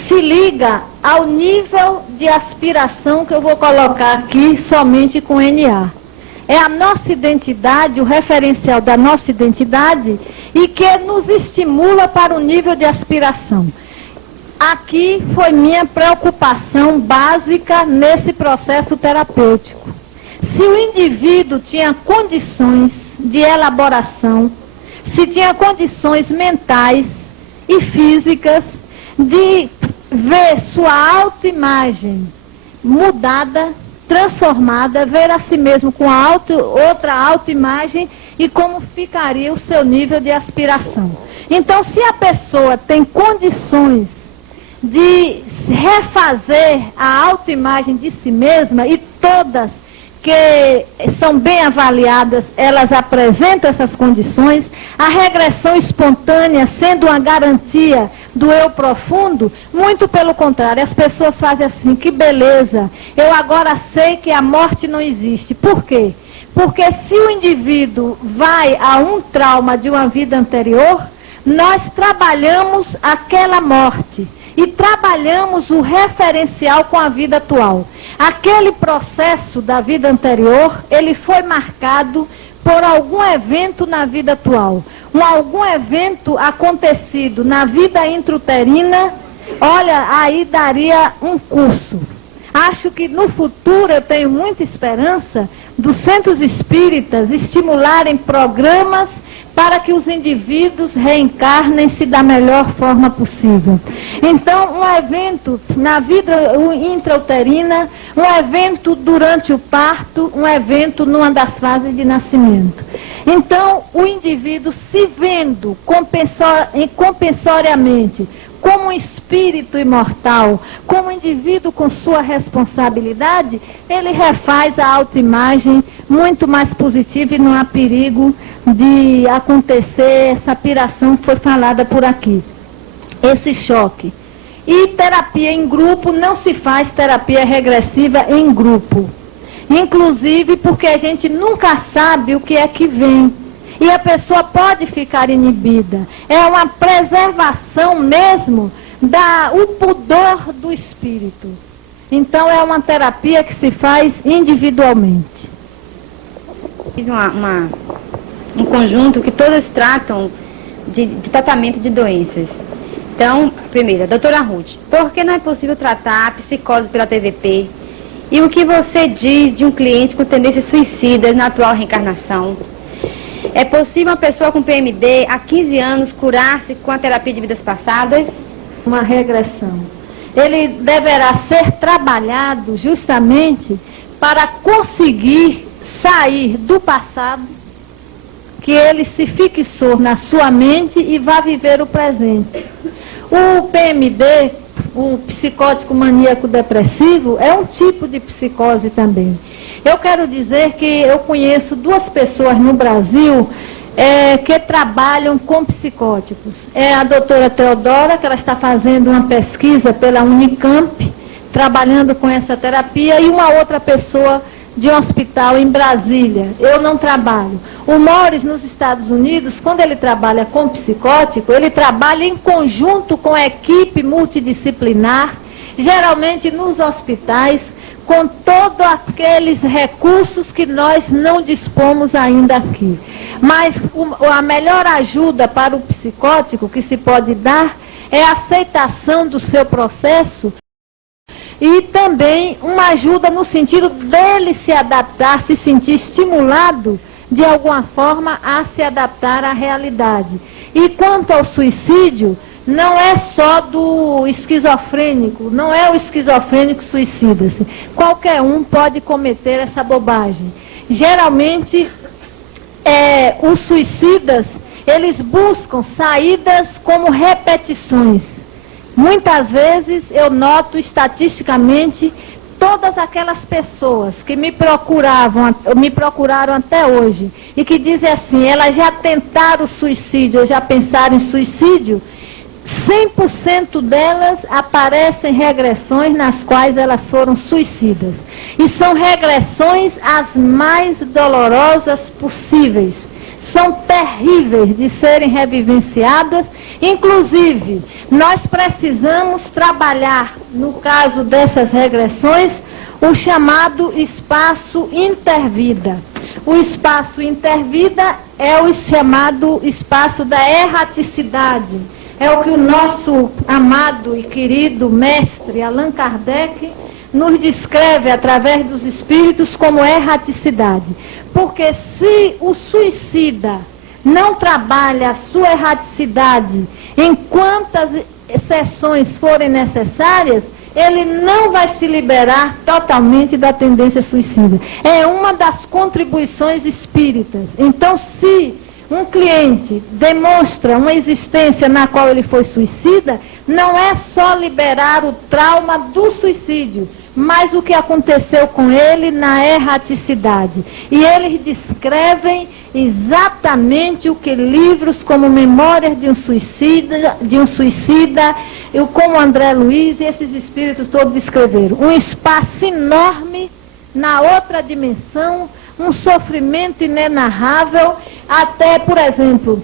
se liga ao nível de aspiração que eu vou colocar aqui somente com NA. É a nossa identidade, o referencial da nossa identidade e que nos estimula para o nível de aspiração. Aqui foi minha preocupação básica nesse processo terapêutico. Se o indivíduo tinha condições de elaboração, se tinha condições mentais e físicas de ver sua autoimagem mudada, transformada, ver a si mesmo com outra autoimagem e como ficaria o seu nível de aspiração. Então, se a pessoa tem condições de refazer a autoimagem de si mesma, e todas que são bem avaliadas, elas apresentam essas condições, a regressão espontânea sendo uma garantia do eu profundo, muito pelo contrário, as pessoas fazem assim, que beleza, eu agora sei que a morte não existe. Por quê? Porque se o indivíduo vai a um trauma de uma vida anterior, nós trabalhamos aquela morte e trabalhamos o referencial com a vida atual. Aquele processo da vida anterior, ele foi marcado por algum evento na vida atual. Algum evento acontecido na vida intrauterina, olha, aí daria um curso. Acho que no futuro eu tenho muita esperança dos centros espíritas estimularem programas para que os indivíduos reencarnem-se da melhor forma possível. Então, um evento na vida intrauterina, um evento durante o parto, um evento numa das fases de nascimento. Então, o indivíduo se vendo compensoriamente como um espírito imortal, como um indivíduo com sua responsabilidade, ele refaz a autoimagem muito mais positiva e não há perigo de acontecer essa piração que foi falada por aqui. Esse choque. E terapia em grupo, não se faz terapia regressiva em grupo. Inclusive porque a gente nunca sabe o que é que vem. E a pessoa pode ficar inibida. É uma preservação mesmo o pudor do espírito. Então é uma terapia que se faz individualmente. Fiz um conjunto que todas tratam de tratamento de doenças. Então, primeiro, doutora Ruth, por que não é possível tratar a psicose pela TVP? E o que você diz de um cliente com tendências suicidas na atual reencarnação? É possível uma pessoa com PMD há 15 anos curar-se com a terapia de vidas passadas? Uma regressão. Ele deverá ser trabalhado justamente para conseguir sair do passado, que ele se fixou na sua mente e vá viver o presente. O PMD, o psicótico maníaco depressivo é um tipo de psicose também. Eu quero dizer que eu conheço 2 pessoas no Brasil que trabalham com psicóticos. É a doutora Teodora, que ela está fazendo uma pesquisa pela Unicamp, trabalhando com essa terapia, e uma outra pessoa de um hospital em Brasília. Eu não trabalho. O Morris, nos Estados Unidos, quando ele trabalha com psicótico, ele trabalha em conjunto com a equipe multidisciplinar, geralmente nos hospitais, com todos aqueles recursos que nós não dispomos ainda aqui. Mas a melhor ajuda para o psicótico que se pode dar é a aceitação do seu processo e também uma ajuda no sentido dele se adaptar, se sentir estimulado de alguma forma a se adaptar à realidade. E quanto ao suicídio, não é só do esquizofrênico, não é o esquizofrênico suicida-se. Qualquer um pode cometer essa bobagem. Geralmente, os suicidas, eles buscam saídas como repetições. Muitas vezes eu noto estatisticamente todas aquelas pessoas que me procuraram até hoje e que dizem assim, elas já tentaram suicídio, já pensaram em suicídio, 100% delas aparecem regressões nas quais elas foram suicidas. E são regressões as mais dolorosas possíveis. São terríveis de serem revivenciadas. Inclusive, nós precisamos trabalhar, no caso dessas regressões, o chamado espaço intervida. O espaço intervida é o chamado espaço da erraticidade. É o que o nosso amado e querido mestre Allan Kardec nos descreve através dos espíritos como erraticidade. Porque se o suicida não trabalha a sua erraticidade em quantas sessões forem necessárias, ele não vai se liberar totalmente da tendência suicida. É uma das contribuições espíritas. Então, se um cliente demonstra uma existência na qual ele foi suicida, não é só liberar o trauma do suicídio, mas o que aconteceu com ele na erraticidade. E eles descrevem exatamente o que livros como Memórias de um Suicida, e como André Luiz e esses espíritos todos descreveram. Um espaço enorme na outra dimensão, um sofrimento inenarrável. Até, por exemplo,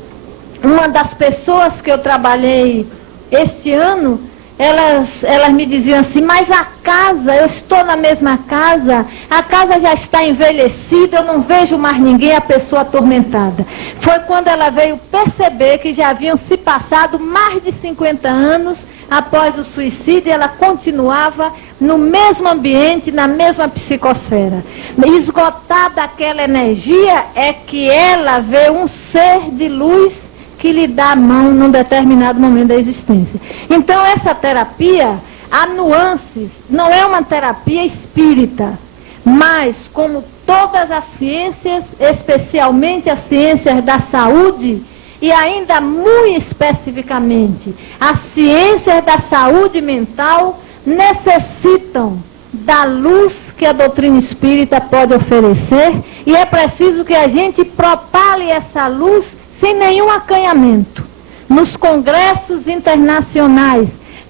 uma das pessoas que eu trabalhei este ano, elas me diziam assim, mas a casa, eu estou na mesma casa, a casa já está envelhecida, eu não vejo mais ninguém, a pessoa atormentada. Foi quando ela veio perceber que já haviam se passado mais de 50 anos após o suicídio, ela continuava no mesmo ambiente, na mesma psicosfera. Esgotada aquela energia, é que ela vê um ser de luz que lhe dá a mão num determinado momento da existência. Então, essa terapia, há nuances, não é uma terapia espírita, mas como todas as ciências, especialmente as ciências da saúde, e ainda muito especificamente, as ciências da saúde mental necessitam da luz que a doutrina espírita pode oferecer, e é preciso que a gente propale essa luz sem nenhum acanhamento, nos congressos internacionais,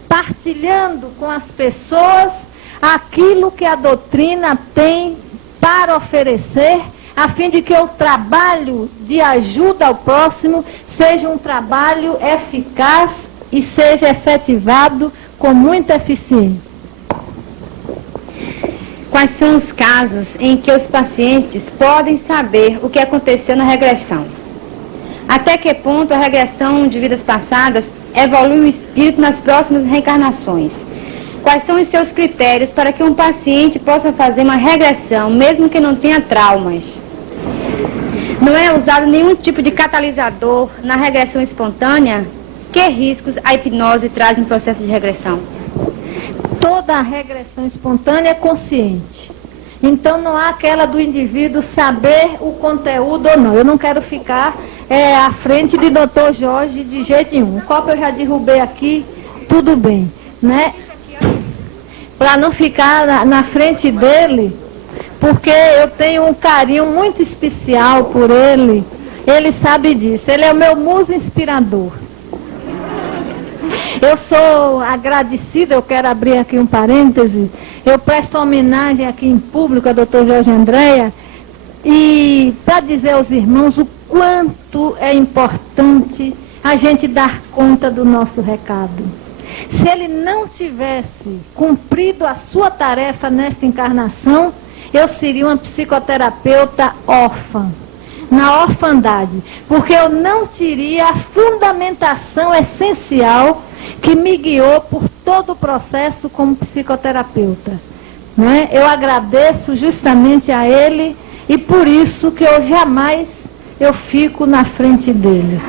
partilhando com as pessoas aquilo que a doutrina tem para oferecer, a fim de que o trabalho de ajuda ao próximo seja um trabalho eficaz e seja efetivado com muita eficiência. Quais são os casos em que os pacientes podem saber o que aconteceu na regressão? Até que ponto a regressão de vidas passadas evolui o espírito nas próximas reencarnações? Quais são os seus critérios para que um paciente possa fazer uma regressão, mesmo que não tenha traumas? Não é usado nenhum tipo de catalisador na regressão espontânea? Que riscos a hipnose traz no processo de regressão? Toda a regressão espontânea é consciente. Então não há aquela do indivíduo saber o conteúdo ou não. Eu não quero ficar à frente de Dr. Jorge de jeito nenhum. O copo eu já derrubei aqui, tudo bem, né? para não ficar na frente dele, porque eu tenho um carinho muito especial por ele. Ele sabe disso, ele é o meu muso inspirador. Eu sou agradecida, eu quero abrir aqui um parêntese, eu presto homenagem aqui em público ao Dr. Jorge Andréa, e para dizer aos irmãos o quanto é importante a gente dar conta do nosso recado. Se ele não tivesse cumprido a sua tarefa nesta encarnação, eu seria uma psicoterapeuta órfã, na orfandade, porque eu não teria a fundamentação essencial que me guiou por todo o processo como psicoterapeuta. Né? Eu agradeço justamente a ele e por isso que eu jamais fico na frente dele.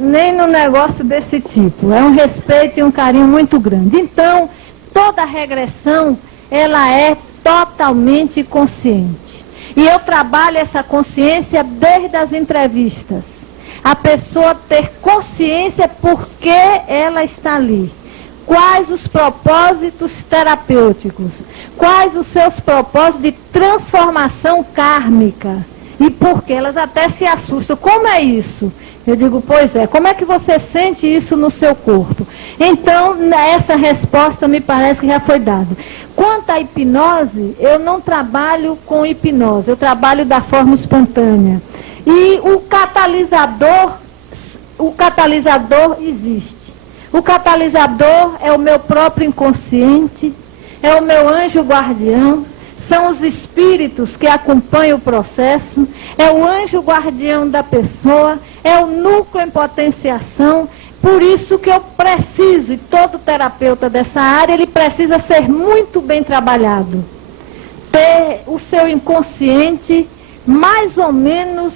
Nem no negócio desse tipo. É um respeito e um carinho muito grande. Então, toda regressão, ela é totalmente consciente. E eu trabalho essa consciência desde as entrevistas. A pessoa ter consciência por que ela está ali. Quais os propósitos terapêuticos? Quais os seus propósitos de transformação kármica? E por que? Elas até se assustam. Como é isso? Eu digo, pois é, como é que você sente isso no seu corpo? Então, essa resposta me parece que já foi dada. Quanto à hipnose, eu não trabalho com hipnose, eu trabalho da forma espontânea. E o catalisador existe. O catalisador é o meu próprio inconsciente, é o meu anjo guardião, são os espíritos que acompanham o processo, é o anjo guardião da pessoa, é o núcleo em potenciação. Por isso que eu preciso, e todo terapeuta dessa área, ele precisa ser muito bem trabalhado. Ter o seu inconsciente mais ou menos,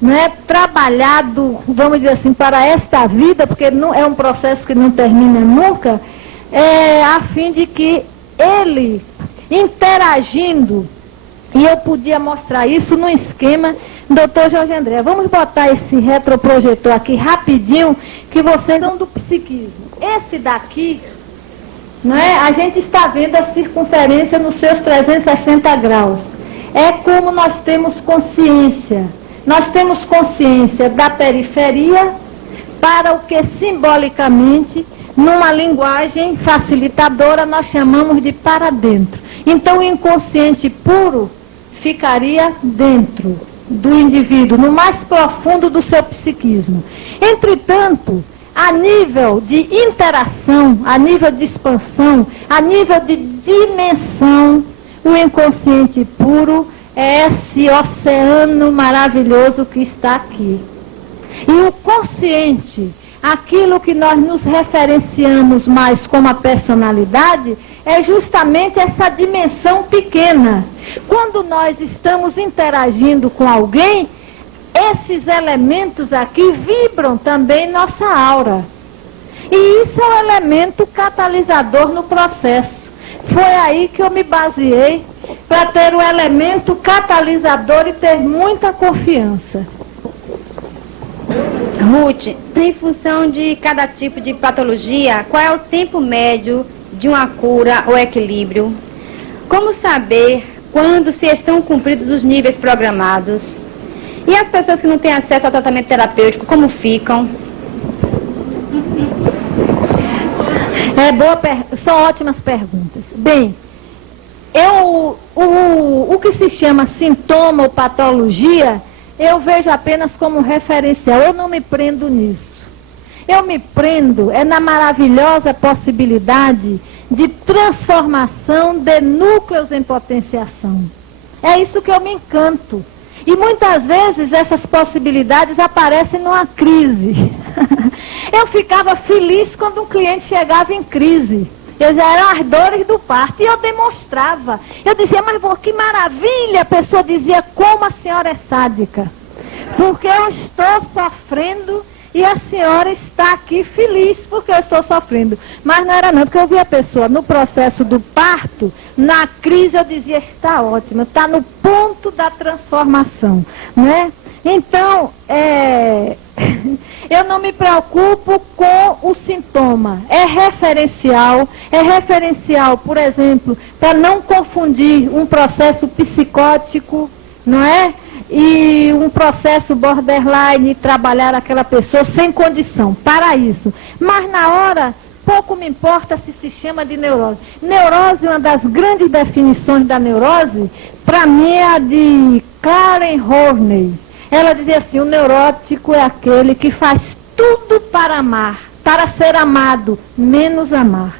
né, trabalhado, vamos dizer assim, para esta vida, porque não é um processo que não termina nunca, a fim de que ele, interagindo, e eu podia mostrar isso no esquema, Dr. Jorge Andréa, vamos botar esse retroprojetor aqui rapidinho, que vocês são do psiquismo. Esse daqui, não é? A gente está vendo a circunferência nos seus 360 graus. É como nós temos consciência. Nós temos consciência da periferia para o que simbolicamente, numa linguagem facilitadora, nós chamamos de para dentro. Então o inconsciente puro ficaria dentro do indivíduo, no mais profundo do seu psiquismo. Entretanto, a nível de interação, a nível de expansão, a nível de dimensão, o inconsciente puro é esse oceano maravilhoso que está aqui. E o consciente, aquilo que nós nos referenciamos mais como a personalidade, é justamente essa dimensão pequena. Quando nós estamos interagindo com alguém, esses elementos aqui vibram também nossa aura. E isso é um elemento catalisador no processo. Foi aí que eu me baseei para ter o elemento catalisador e ter muita confiança. Ruth, em função de cada tipo de patologia, qual é o tempo médio de uma cura ou equilíbrio? Como saber quando se estão cumpridos os níveis programados? E as pessoas que não têm acesso ao tratamento terapêutico, como ficam? São ótimas perguntas. Bem, o que se chama sintoma ou patologia, eu vejo apenas como referencial. Eu não me prendo nisso. Eu me prendo na maravilhosa possibilidade de transformação de núcleos em potenciação. É isso que eu me encanto. E muitas vezes essas possibilidades aparecem numa crise. Eu ficava feliz quando um cliente chegava em crise. Eu já eram as dores do parto e eu demonstrava. Eu dizia, mas que maravilha! A pessoa dizia, como a senhora é sádica. Porque eu estou sofrendo e a senhora está aqui feliz porque eu estou sofrendo. Mas não era não, porque eu via a pessoa no processo do parto, na crise eu dizia, está ótima, está no ponto da transformação, né? Então, eu não me preocupo com o sintoma. É referencial, por exemplo, para não confundir um processo psicótico, não é? E um processo borderline, trabalhar aquela pessoa sem condição, para isso. Mas na hora, pouco me importa se chama de neurose. Neurose, uma das grandes definições da neurose, para mim é a de Karen Horney. Ela dizia assim, o neurótico é aquele que faz tudo para amar, para ser amado, menos amar.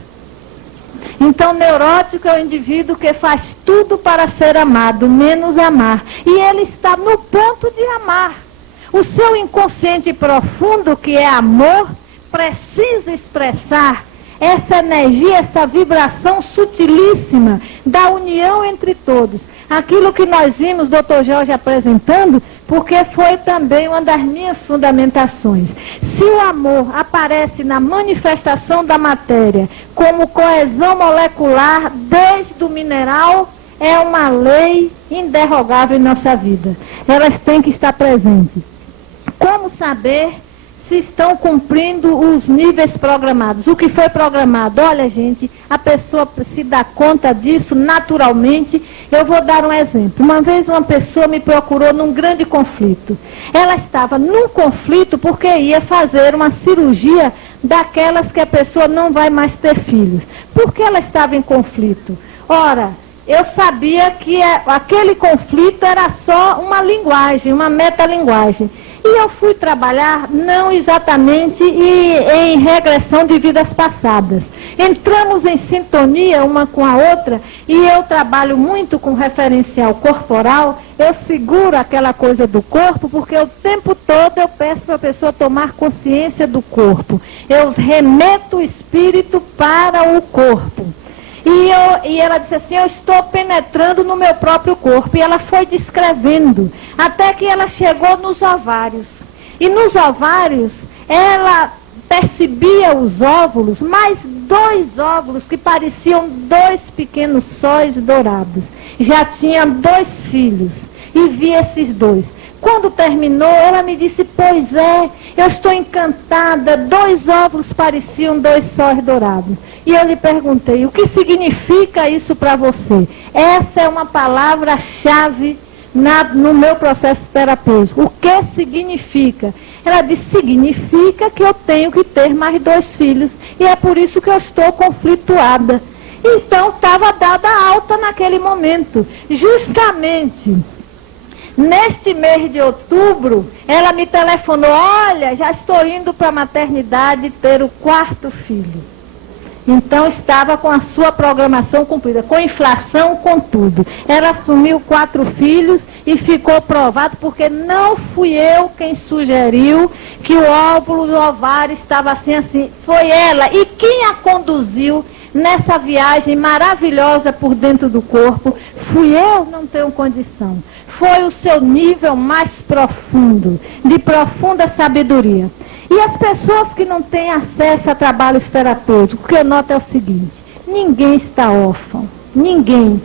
Então, neurótico é o indivíduo que faz tudo para ser amado, menos amar. E ele está no ponto de amar. O seu inconsciente profundo, que é amor, precisa expressar essa energia, essa vibração sutilíssima da união entre todos. Aquilo que nós vimos, Dr. Jorge apresentando, porque foi também uma das minhas fundamentações. Se o amor aparece na manifestação da matéria como coesão molecular desde o mineral, é uma lei inderrogável em nossa vida. Elas têm que estar presentes. Como saber se estão cumprindo os níveis programados? O que foi programado? Olha, gente, a pessoa se dá conta disso naturalmente. Eu vou dar um exemplo. Uma vez uma pessoa me procurou num grande conflito. Ela estava num conflito porque ia fazer uma cirurgia daquelas que a pessoa não vai mais ter filhos. Por que ela estava em conflito? Ora, eu sabia que aquele conflito era só uma linguagem, uma metalinguagem. E eu fui trabalhar não exatamente em regressão de vidas passadas. Entramos em sintonia uma com a outra e eu trabalho muito com referencial corporal. Eu seguro aquela coisa do corpo porque o tempo todo eu peço para a pessoa tomar consciência do corpo. Eu remeto o espírito para o corpo. E ela disse assim, eu estou penetrando no meu próprio corpo. E ela foi descrevendo, até que ela chegou nos ovários. E nos ovários, ela percebia os óvulos, mais 2 óvulos que pareciam 2 pequenos sóis dourados. Já tinha 2 filhos, e vi esses 2. Quando terminou, ela me disse, pois é, eu estou encantada, 2 óvulos pareciam 2 sóis dourados. E eu lhe perguntei, o que significa isso para você? Essa é uma palavra-chave no meu processo terapêutico. O que significa? Ela disse, significa que eu tenho que ter mais 2 filhos. E é por isso que eu estou conflituada. Então, estava dada alta naquele momento. Justamente neste mês de outubro, ela me telefonou, olha, já estou indo para a maternidade ter o 4º filho. Então estava com a sua programação cumprida, com inflação, com tudo. Ela assumiu 4 filhos e ficou provado, porque não fui eu quem sugeriu que o óvulo do ovário estava assim. Foi ela. E quem a conduziu nessa viagem maravilhosa por dentro do corpo? Fui eu, não tenho condição. Foi o seu nível mais profundo, de profunda sabedoria. E as pessoas que não têm acesso a trabalhos terapêuticos, o que eu noto é o seguinte, ninguém está órfão, ninguém.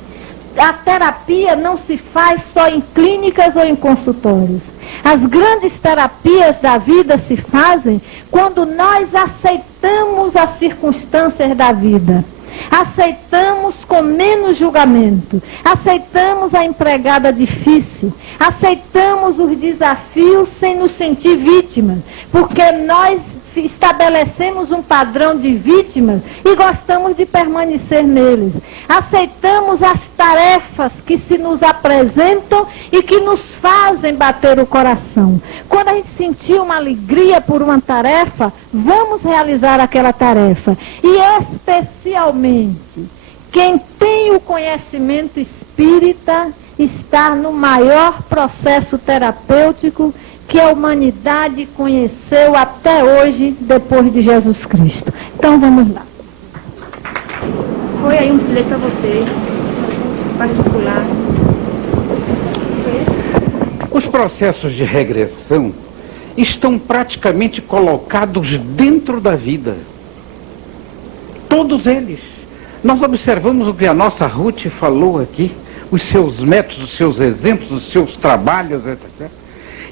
A terapia não se faz só em clínicas ou em consultórios. As grandes terapias da vida se fazem quando nós aceitamos as circunstâncias da vida. Aceitamos com menos julgamento, aceitamos a empregada difícil, aceitamos os desafios sem nos sentir vítimas, porque nós estabelecemos um padrão de vítimas e gostamos de permanecer neles. Aceitamos as tarefas que se nos apresentam e que nos fazem bater o coração. Quando a gente sentir uma alegria por uma tarefa, vamos realizar aquela tarefa. E especialmente, quem tem o conhecimento espírita está no maior processo terapêutico que a humanidade conheceu até hoje, depois de Jesus Cristo. Então vamos lá. Foi aí um filete para você, particular. Os processos de regressão estão praticamente colocados dentro da vida. Todos eles. Nós observamos o que a nossa Ruth falou aqui, os seus métodos, os seus exemplos, os seus trabalhos, etc.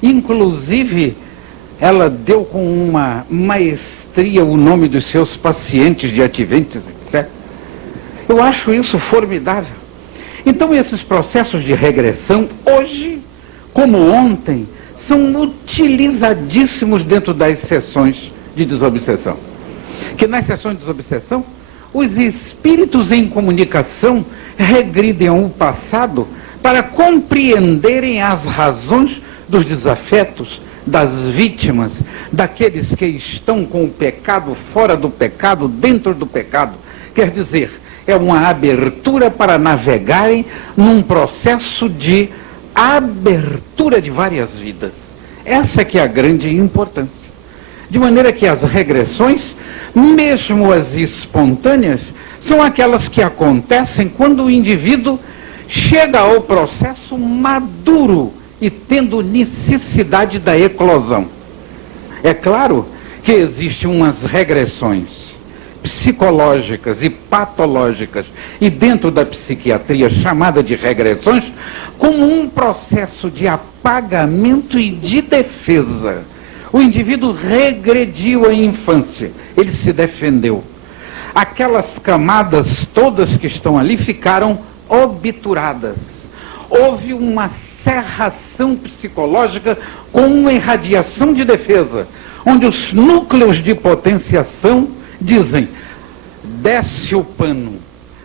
Inclusive, ela deu com uma maestria o nome dos seus pacientes de ativentes, etc. Eu acho isso formidável. Então, esses processos de regressão, hoje, como ontem, são utilizadíssimos dentro das sessões de desobsessão. Que nas sessões de desobsessão, os espíritos em comunicação regridem ao passado para compreenderem as razões dos desafetos, das vítimas, daqueles que estão com o pecado, fora do pecado, dentro do pecado. Quer dizer, é uma abertura para navegarem num processo de abertura de várias vidas. Essa é que é a grande importância. De maneira que as regressões, mesmo as espontâneas, são aquelas que acontecem quando o indivíduo chega ao processo maduro e tendo necessidade da eclosão. É claro que existem umas regressões psicológicas e patológicas, e dentro da psiquiatria chamada de regressões, como um processo de apagamento e de defesa. O indivíduo regrediu à infância, ele se defendeu. Aquelas camadas todas que estão ali ficaram obturadas. Houve uma cerração psicológica com uma irradiação de defesa, onde os núcleos de potenciação dizem: desce o pano,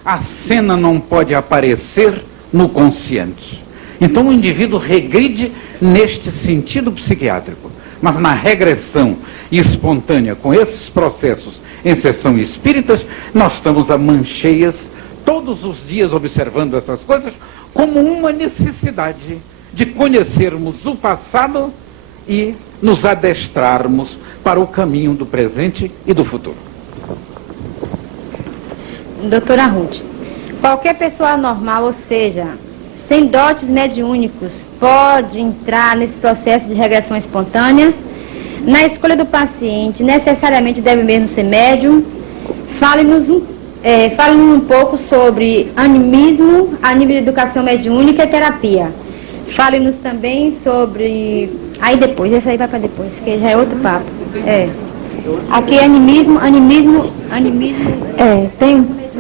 a cena não pode aparecer no consciente. Então o indivíduo regride neste sentido psiquiátrico. Mas na regressão espontânea, com esses processos em sessão espíritas, nós estamos a mancheias, todos os dias observando essas coisas, como uma necessidade de conhecermos o passado e nos adestrarmos para o caminho do presente e do futuro. Doutora Ruth, qualquer pessoa normal, ou seja, sem dotes mediúnicos, pode entrar nesse processo de regressão espontânea? Na escolha do paciente, necessariamente deve mesmo ser médium? Fale-nos um pouco sobre animismo a nível de educação mediúnica e terapia. Fale-nos também sobre... Aí depois, esse aí vai para depois, porque já é outro papo. Aqui é animismo.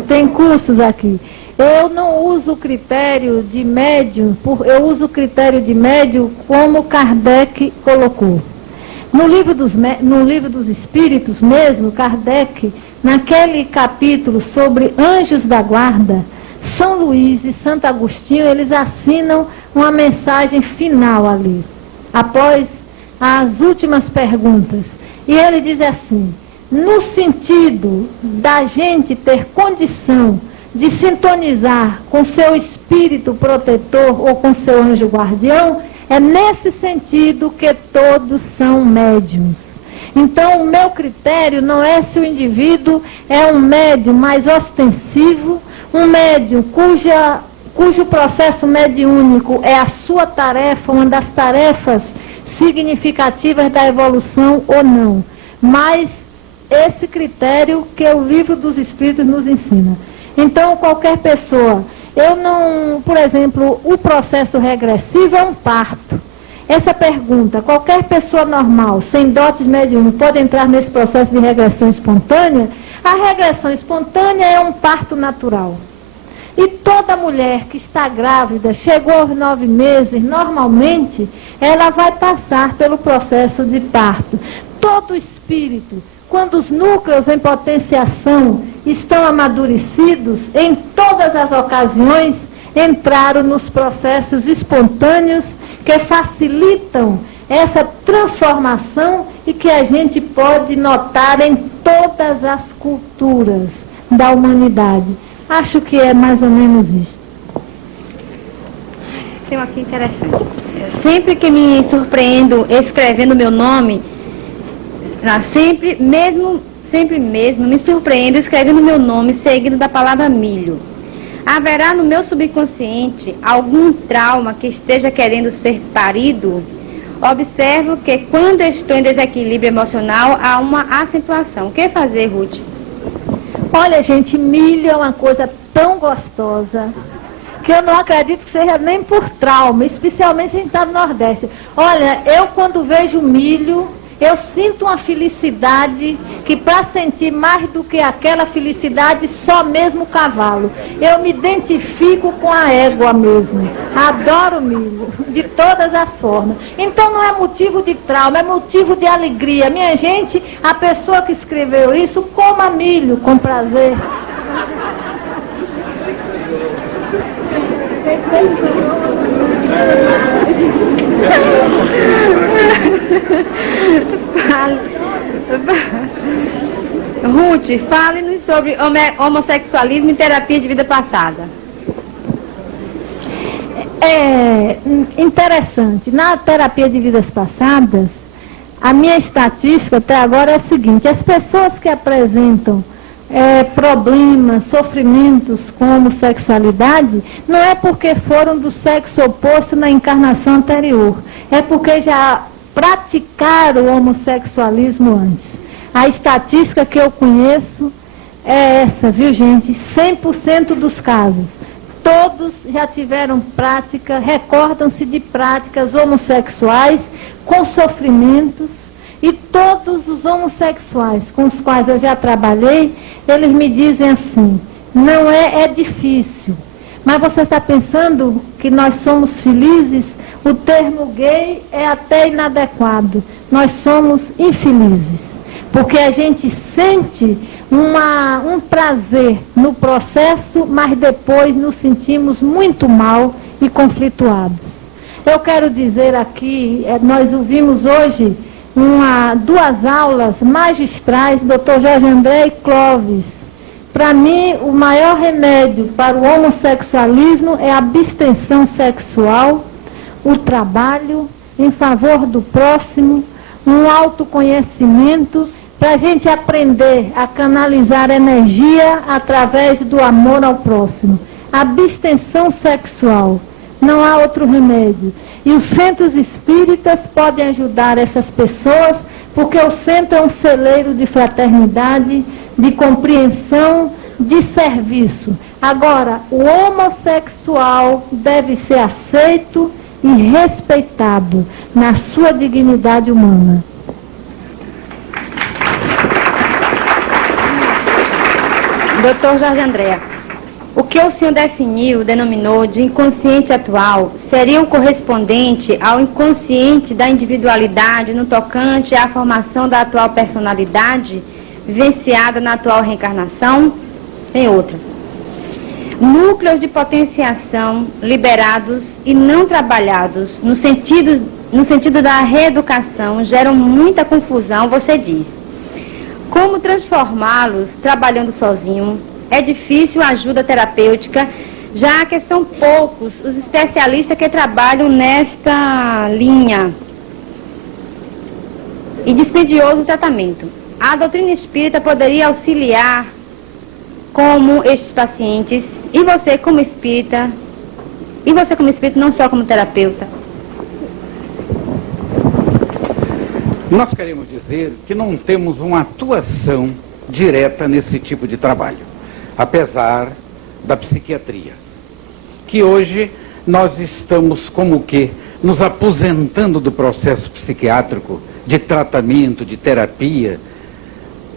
Tem cursos aqui. Eu não uso o critério de médium, eu uso o critério de médium como Kardec colocou. No livro dos Espíritos mesmo, Kardec, naquele capítulo sobre anjos da guarda, São Luís e Santo Agostinho, eles assinam uma mensagem final ali, após as últimas perguntas. E ele diz assim: no sentido da gente ter condição de sintonizar com seu espírito protetor ou com seu anjo guardião, é nesse sentido que todos são médiuns. Então, o meu critério não é se o indivíduo é um médium mais ostensivo, um médium cujo processo mediúnico é a sua tarefa, uma das tarefas significativas da evolução ou não. Mas esse critério que o livro dos Espíritos nos ensina. Então, qualquer pessoa, por exemplo, o processo regressivo é um parto. Essa pergunta, qualquer pessoa normal, sem dotes mediúnicos, pode entrar nesse processo de regressão espontânea? A regressão espontânea é um parto natural. E toda mulher que está grávida, chegou aos 9 meses, normalmente, ela vai passar pelo processo de parto. Todo espírito, quando os núcleos em potenciação estão amadurecidos, em todas as ocasiões, entraram nos processos espontâneos que facilitam essa transformação e que a gente pode notar em todas as culturas da humanidade. Acho que é mais ou menos isso. Tem uma aqui interessante. Sempre que me surpreendo escrevendo meu nome, sempre mesmo me surpreendo escrevendo meu nome seguido da palavra milho. Haverá no meu subconsciente algum trauma que esteja querendo ser parido? Observo que quando estou em desequilíbrio emocional há uma acentuação. O que fazer, Ruth? Olha, gente, milho é uma coisa tão gostosa que que eu não acredito que seja nem por trauma, especialmente em estar no Nordeste. Olha, eu quando vejo milho, eu sinto uma felicidade que para sentir mais do que aquela felicidade, só mesmo o cavalo. Eu me identifico com a égua mesmo. Adoro milho, de todas as formas. Então não é motivo de trauma, é motivo de alegria. Minha gente, a pessoa que escreveu isso, coma milho com prazer. Ruth, fale-nos sobre homossexualismo e terapia de vida passada. É interessante. Na terapia de vidas passadas, a minha estatística até agora é a seguinte: as pessoas que apresentam problemas, sofrimentos com homossexualidade, não é porque foram do sexo oposto na encarnação anterior, é porque já praticaram o homossexualismo antes. A estatística que eu conheço é essa, viu gente? 100% dos casos. Todos já tiveram prática, recordam-se de práticas homossexuais com sofrimentos, e todos os homossexuais com os quais eu já trabalhei, eles me dizem assim: não é difícil, mas você está pensando que nós somos felizes? O termo gay é até inadequado. Nós somos infelizes, porque a gente sente um prazer no processo, mas depois nos sentimos muito mal e conflituados. Eu quero dizer aqui, nós ouvimos hoje duas aulas magistrais, Dr. Jorge André e Clóvis. Para mim, o maior remédio para o homossexualismo é a abstenção sexual, o trabalho em favor do próximo, um autoconhecimento, para a gente aprender a canalizar energia através do amor ao próximo. Abstenção sexual, não há outro remédio. E os centros espíritas podem ajudar essas pessoas, porque o centro é um celeiro de fraternidade, de compreensão, de serviço. Agora, o homossexual deve ser aceito e respeitado na sua dignidade humana. Doutor Jorge André, o que o senhor denominou de inconsciente atual, seria o correspondente ao inconsciente da individualidade no tocante à formação da atual personalidade, vivenciada na atual reencarnação? Tem outra. Núcleos de potenciação liberados e não trabalhados no sentido da reeducação geram muita confusão, você diz. Como transformá-los trabalhando sozinho? É difícil a ajuda terapêutica, já que são poucos os especialistas que trabalham nesta linha. E dispendioso o tratamento. A doutrina espírita poderia auxiliar como estes pacientes, e você como espírita, não só como terapeuta. Nós queremos dizer que não temos uma atuação direta nesse tipo de trabalho, apesar da psiquiatria, que hoje nós estamos como que nos aposentando do processo psiquiátrico, de tratamento, de terapia,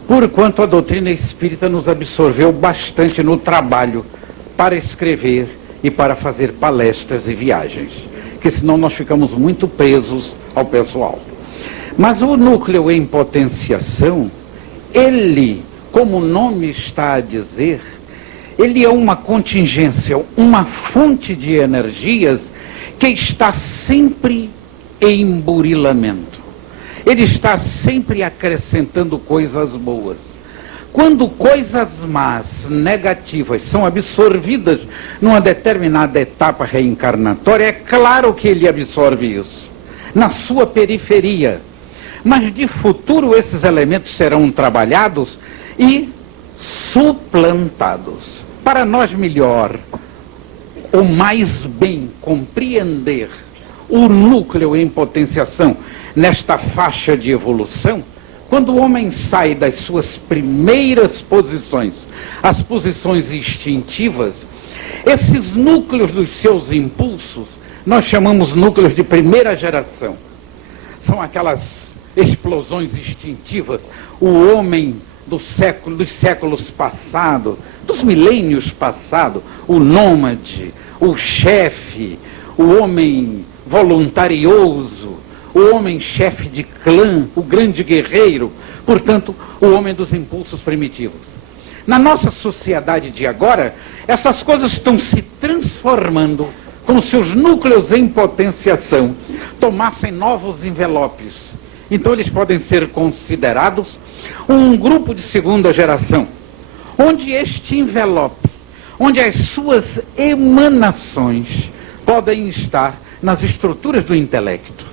porquanto a doutrina espírita nos absorveu bastante no trabalho para escrever e para fazer palestras e viagens, que senão nós ficamos muito presos ao pessoal. Mas o núcleo em potenciação, ele, como o nome está a dizer, ele é uma contingência, uma fonte de energias que está sempre em burilamento. Ele está sempre acrescentando coisas boas. Quando coisas más, negativas, são absorvidas numa determinada etapa reencarnatória, é claro que ele absorve isso, na sua periferia. Mas de futuro esses elementos serão trabalhados e suplantados. Para nós melhor, ou mais bem compreender o núcleo em potenciação nesta faixa de evolução, quando o homem sai das suas primeiras posições, as posições instintivas, Esses núcleos dos seus impulsos, nós chamamos núcleos de primeira geração. São aquelas explosões instintivas, o homem dos séculos passados, dos milênios passados, o nômade, o chefe, o homem voluntarioso, o homem chefe de clã, o grande guerreiro, portanto, o homem dos impulsos primitivos. Na nossa sociedade de agora, essas coisas estão se transformando, como se os núcleos em potenciação tomassem novos envelopes. Então eles podem ser considerados um grupo de segunda geração, onde este envelope, onde as suas emanações podem estar nas estruturas do intelecto,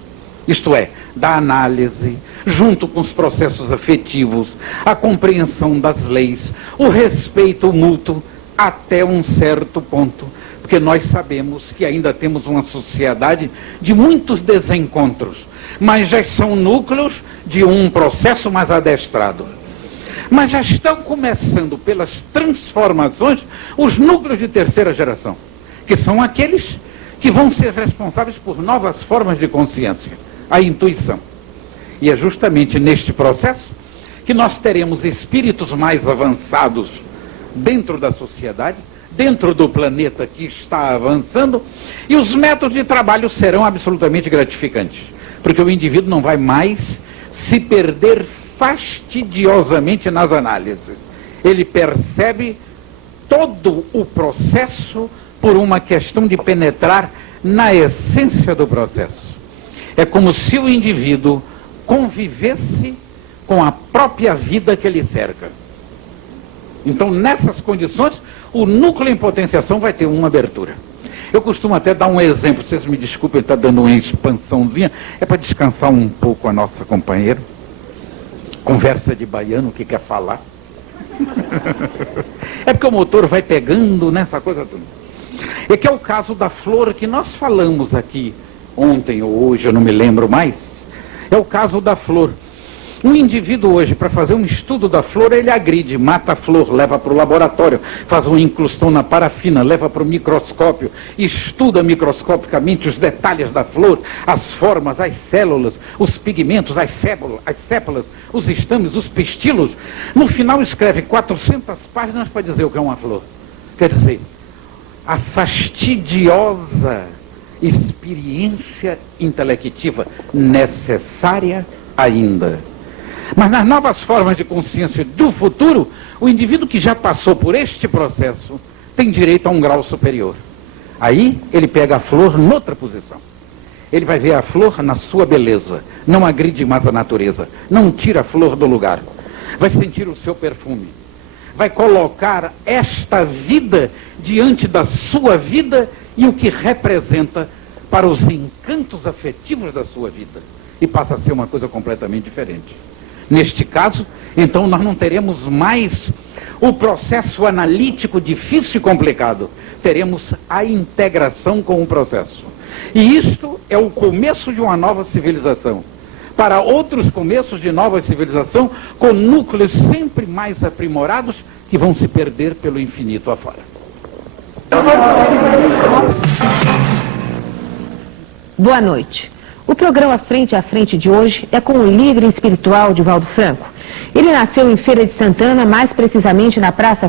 isto é, da análise, junto com os processos afetivos, a compreensão das leis, o respeito mútuo, até um certo ponto, porque nós sabemos que ainda temos uma sociedade de muitos desencontros, mas já são núcleos de um processo mais adestrado. Mas já estão começando pelas transformações os núcleos de terceira geração, que são aqueles que vão ser responsáveis por novas formas de consciência, a intuição. E é justamente neste processo que nós teremos espíritos mais avançados dentro da sociedade, dentro do planeta que está avançando, e os métodos de trabalho serão absolutamente gratificantes, porque o indivíduo não vai mais se perder fastidiosamente nas análises. Ele percebe todo o processo por uma questão de penetrar na essência do processo. É como se o indivíduo convivesse com a própria vida que ele cerca. Então, nessas condições, o núcleo em potenciação vai ter uma abertura. Eu costumo até dar um exemplo, vocês me desculpem, ele está dando uma expansãozinha, é para descansar um pouco a nossa companheira. Conversa de baiano, o que quer falar. É porque o motor vai pegando nessa coisa toda. É que é o caso da flor que nós falamos aqui ontem ou hoje, eu não me lembro mais. É o caso da flor. Um indivíduo hoje, para fazer um estudo da flor, ele agride, mata a flor, leva para o laboratório, faz uma incrustão na parafina, leva para o microscópio, estuda microscopicamente os detalhes da flor, as formas, as células, os pigmentos, as sépalas, os estames, os pistilos. No final escreve 400 páginas para dizer o que é uma flor. Quer dizer, a fastidiosa experiência intelectiva necessária ainda. Mas nas novas formas de consciência do futuro, o indivíduo que já passou por este processo tem direito a um grau superior. Aí ele pega a flor noutra posição. Ele vai ver a flor na sua beleza, não agride mais a natureza, não tira a flor do lugar. Vai sentir o seu perfume. Vai colocar esta vida diante da sua vida e o que representa para os encantos afetivos da sua vida. E passa a ser uma coisa completamente diferente. Neste caso, então, nós não teremos mais o processo analítico difícil e complicado. Teremos a integração com o processo. E isto é o começo de uma nova civilização. Para outros começos de nova civilização, com núcleos sempre mais aprimorados, que vão se perder pelo infinito afora. Boa noite. O programa Frente a Frente de hoje é com o líder espiritual Divaldo Franco. Ele nasceu em Feira de Santana, mais precisamente na Praça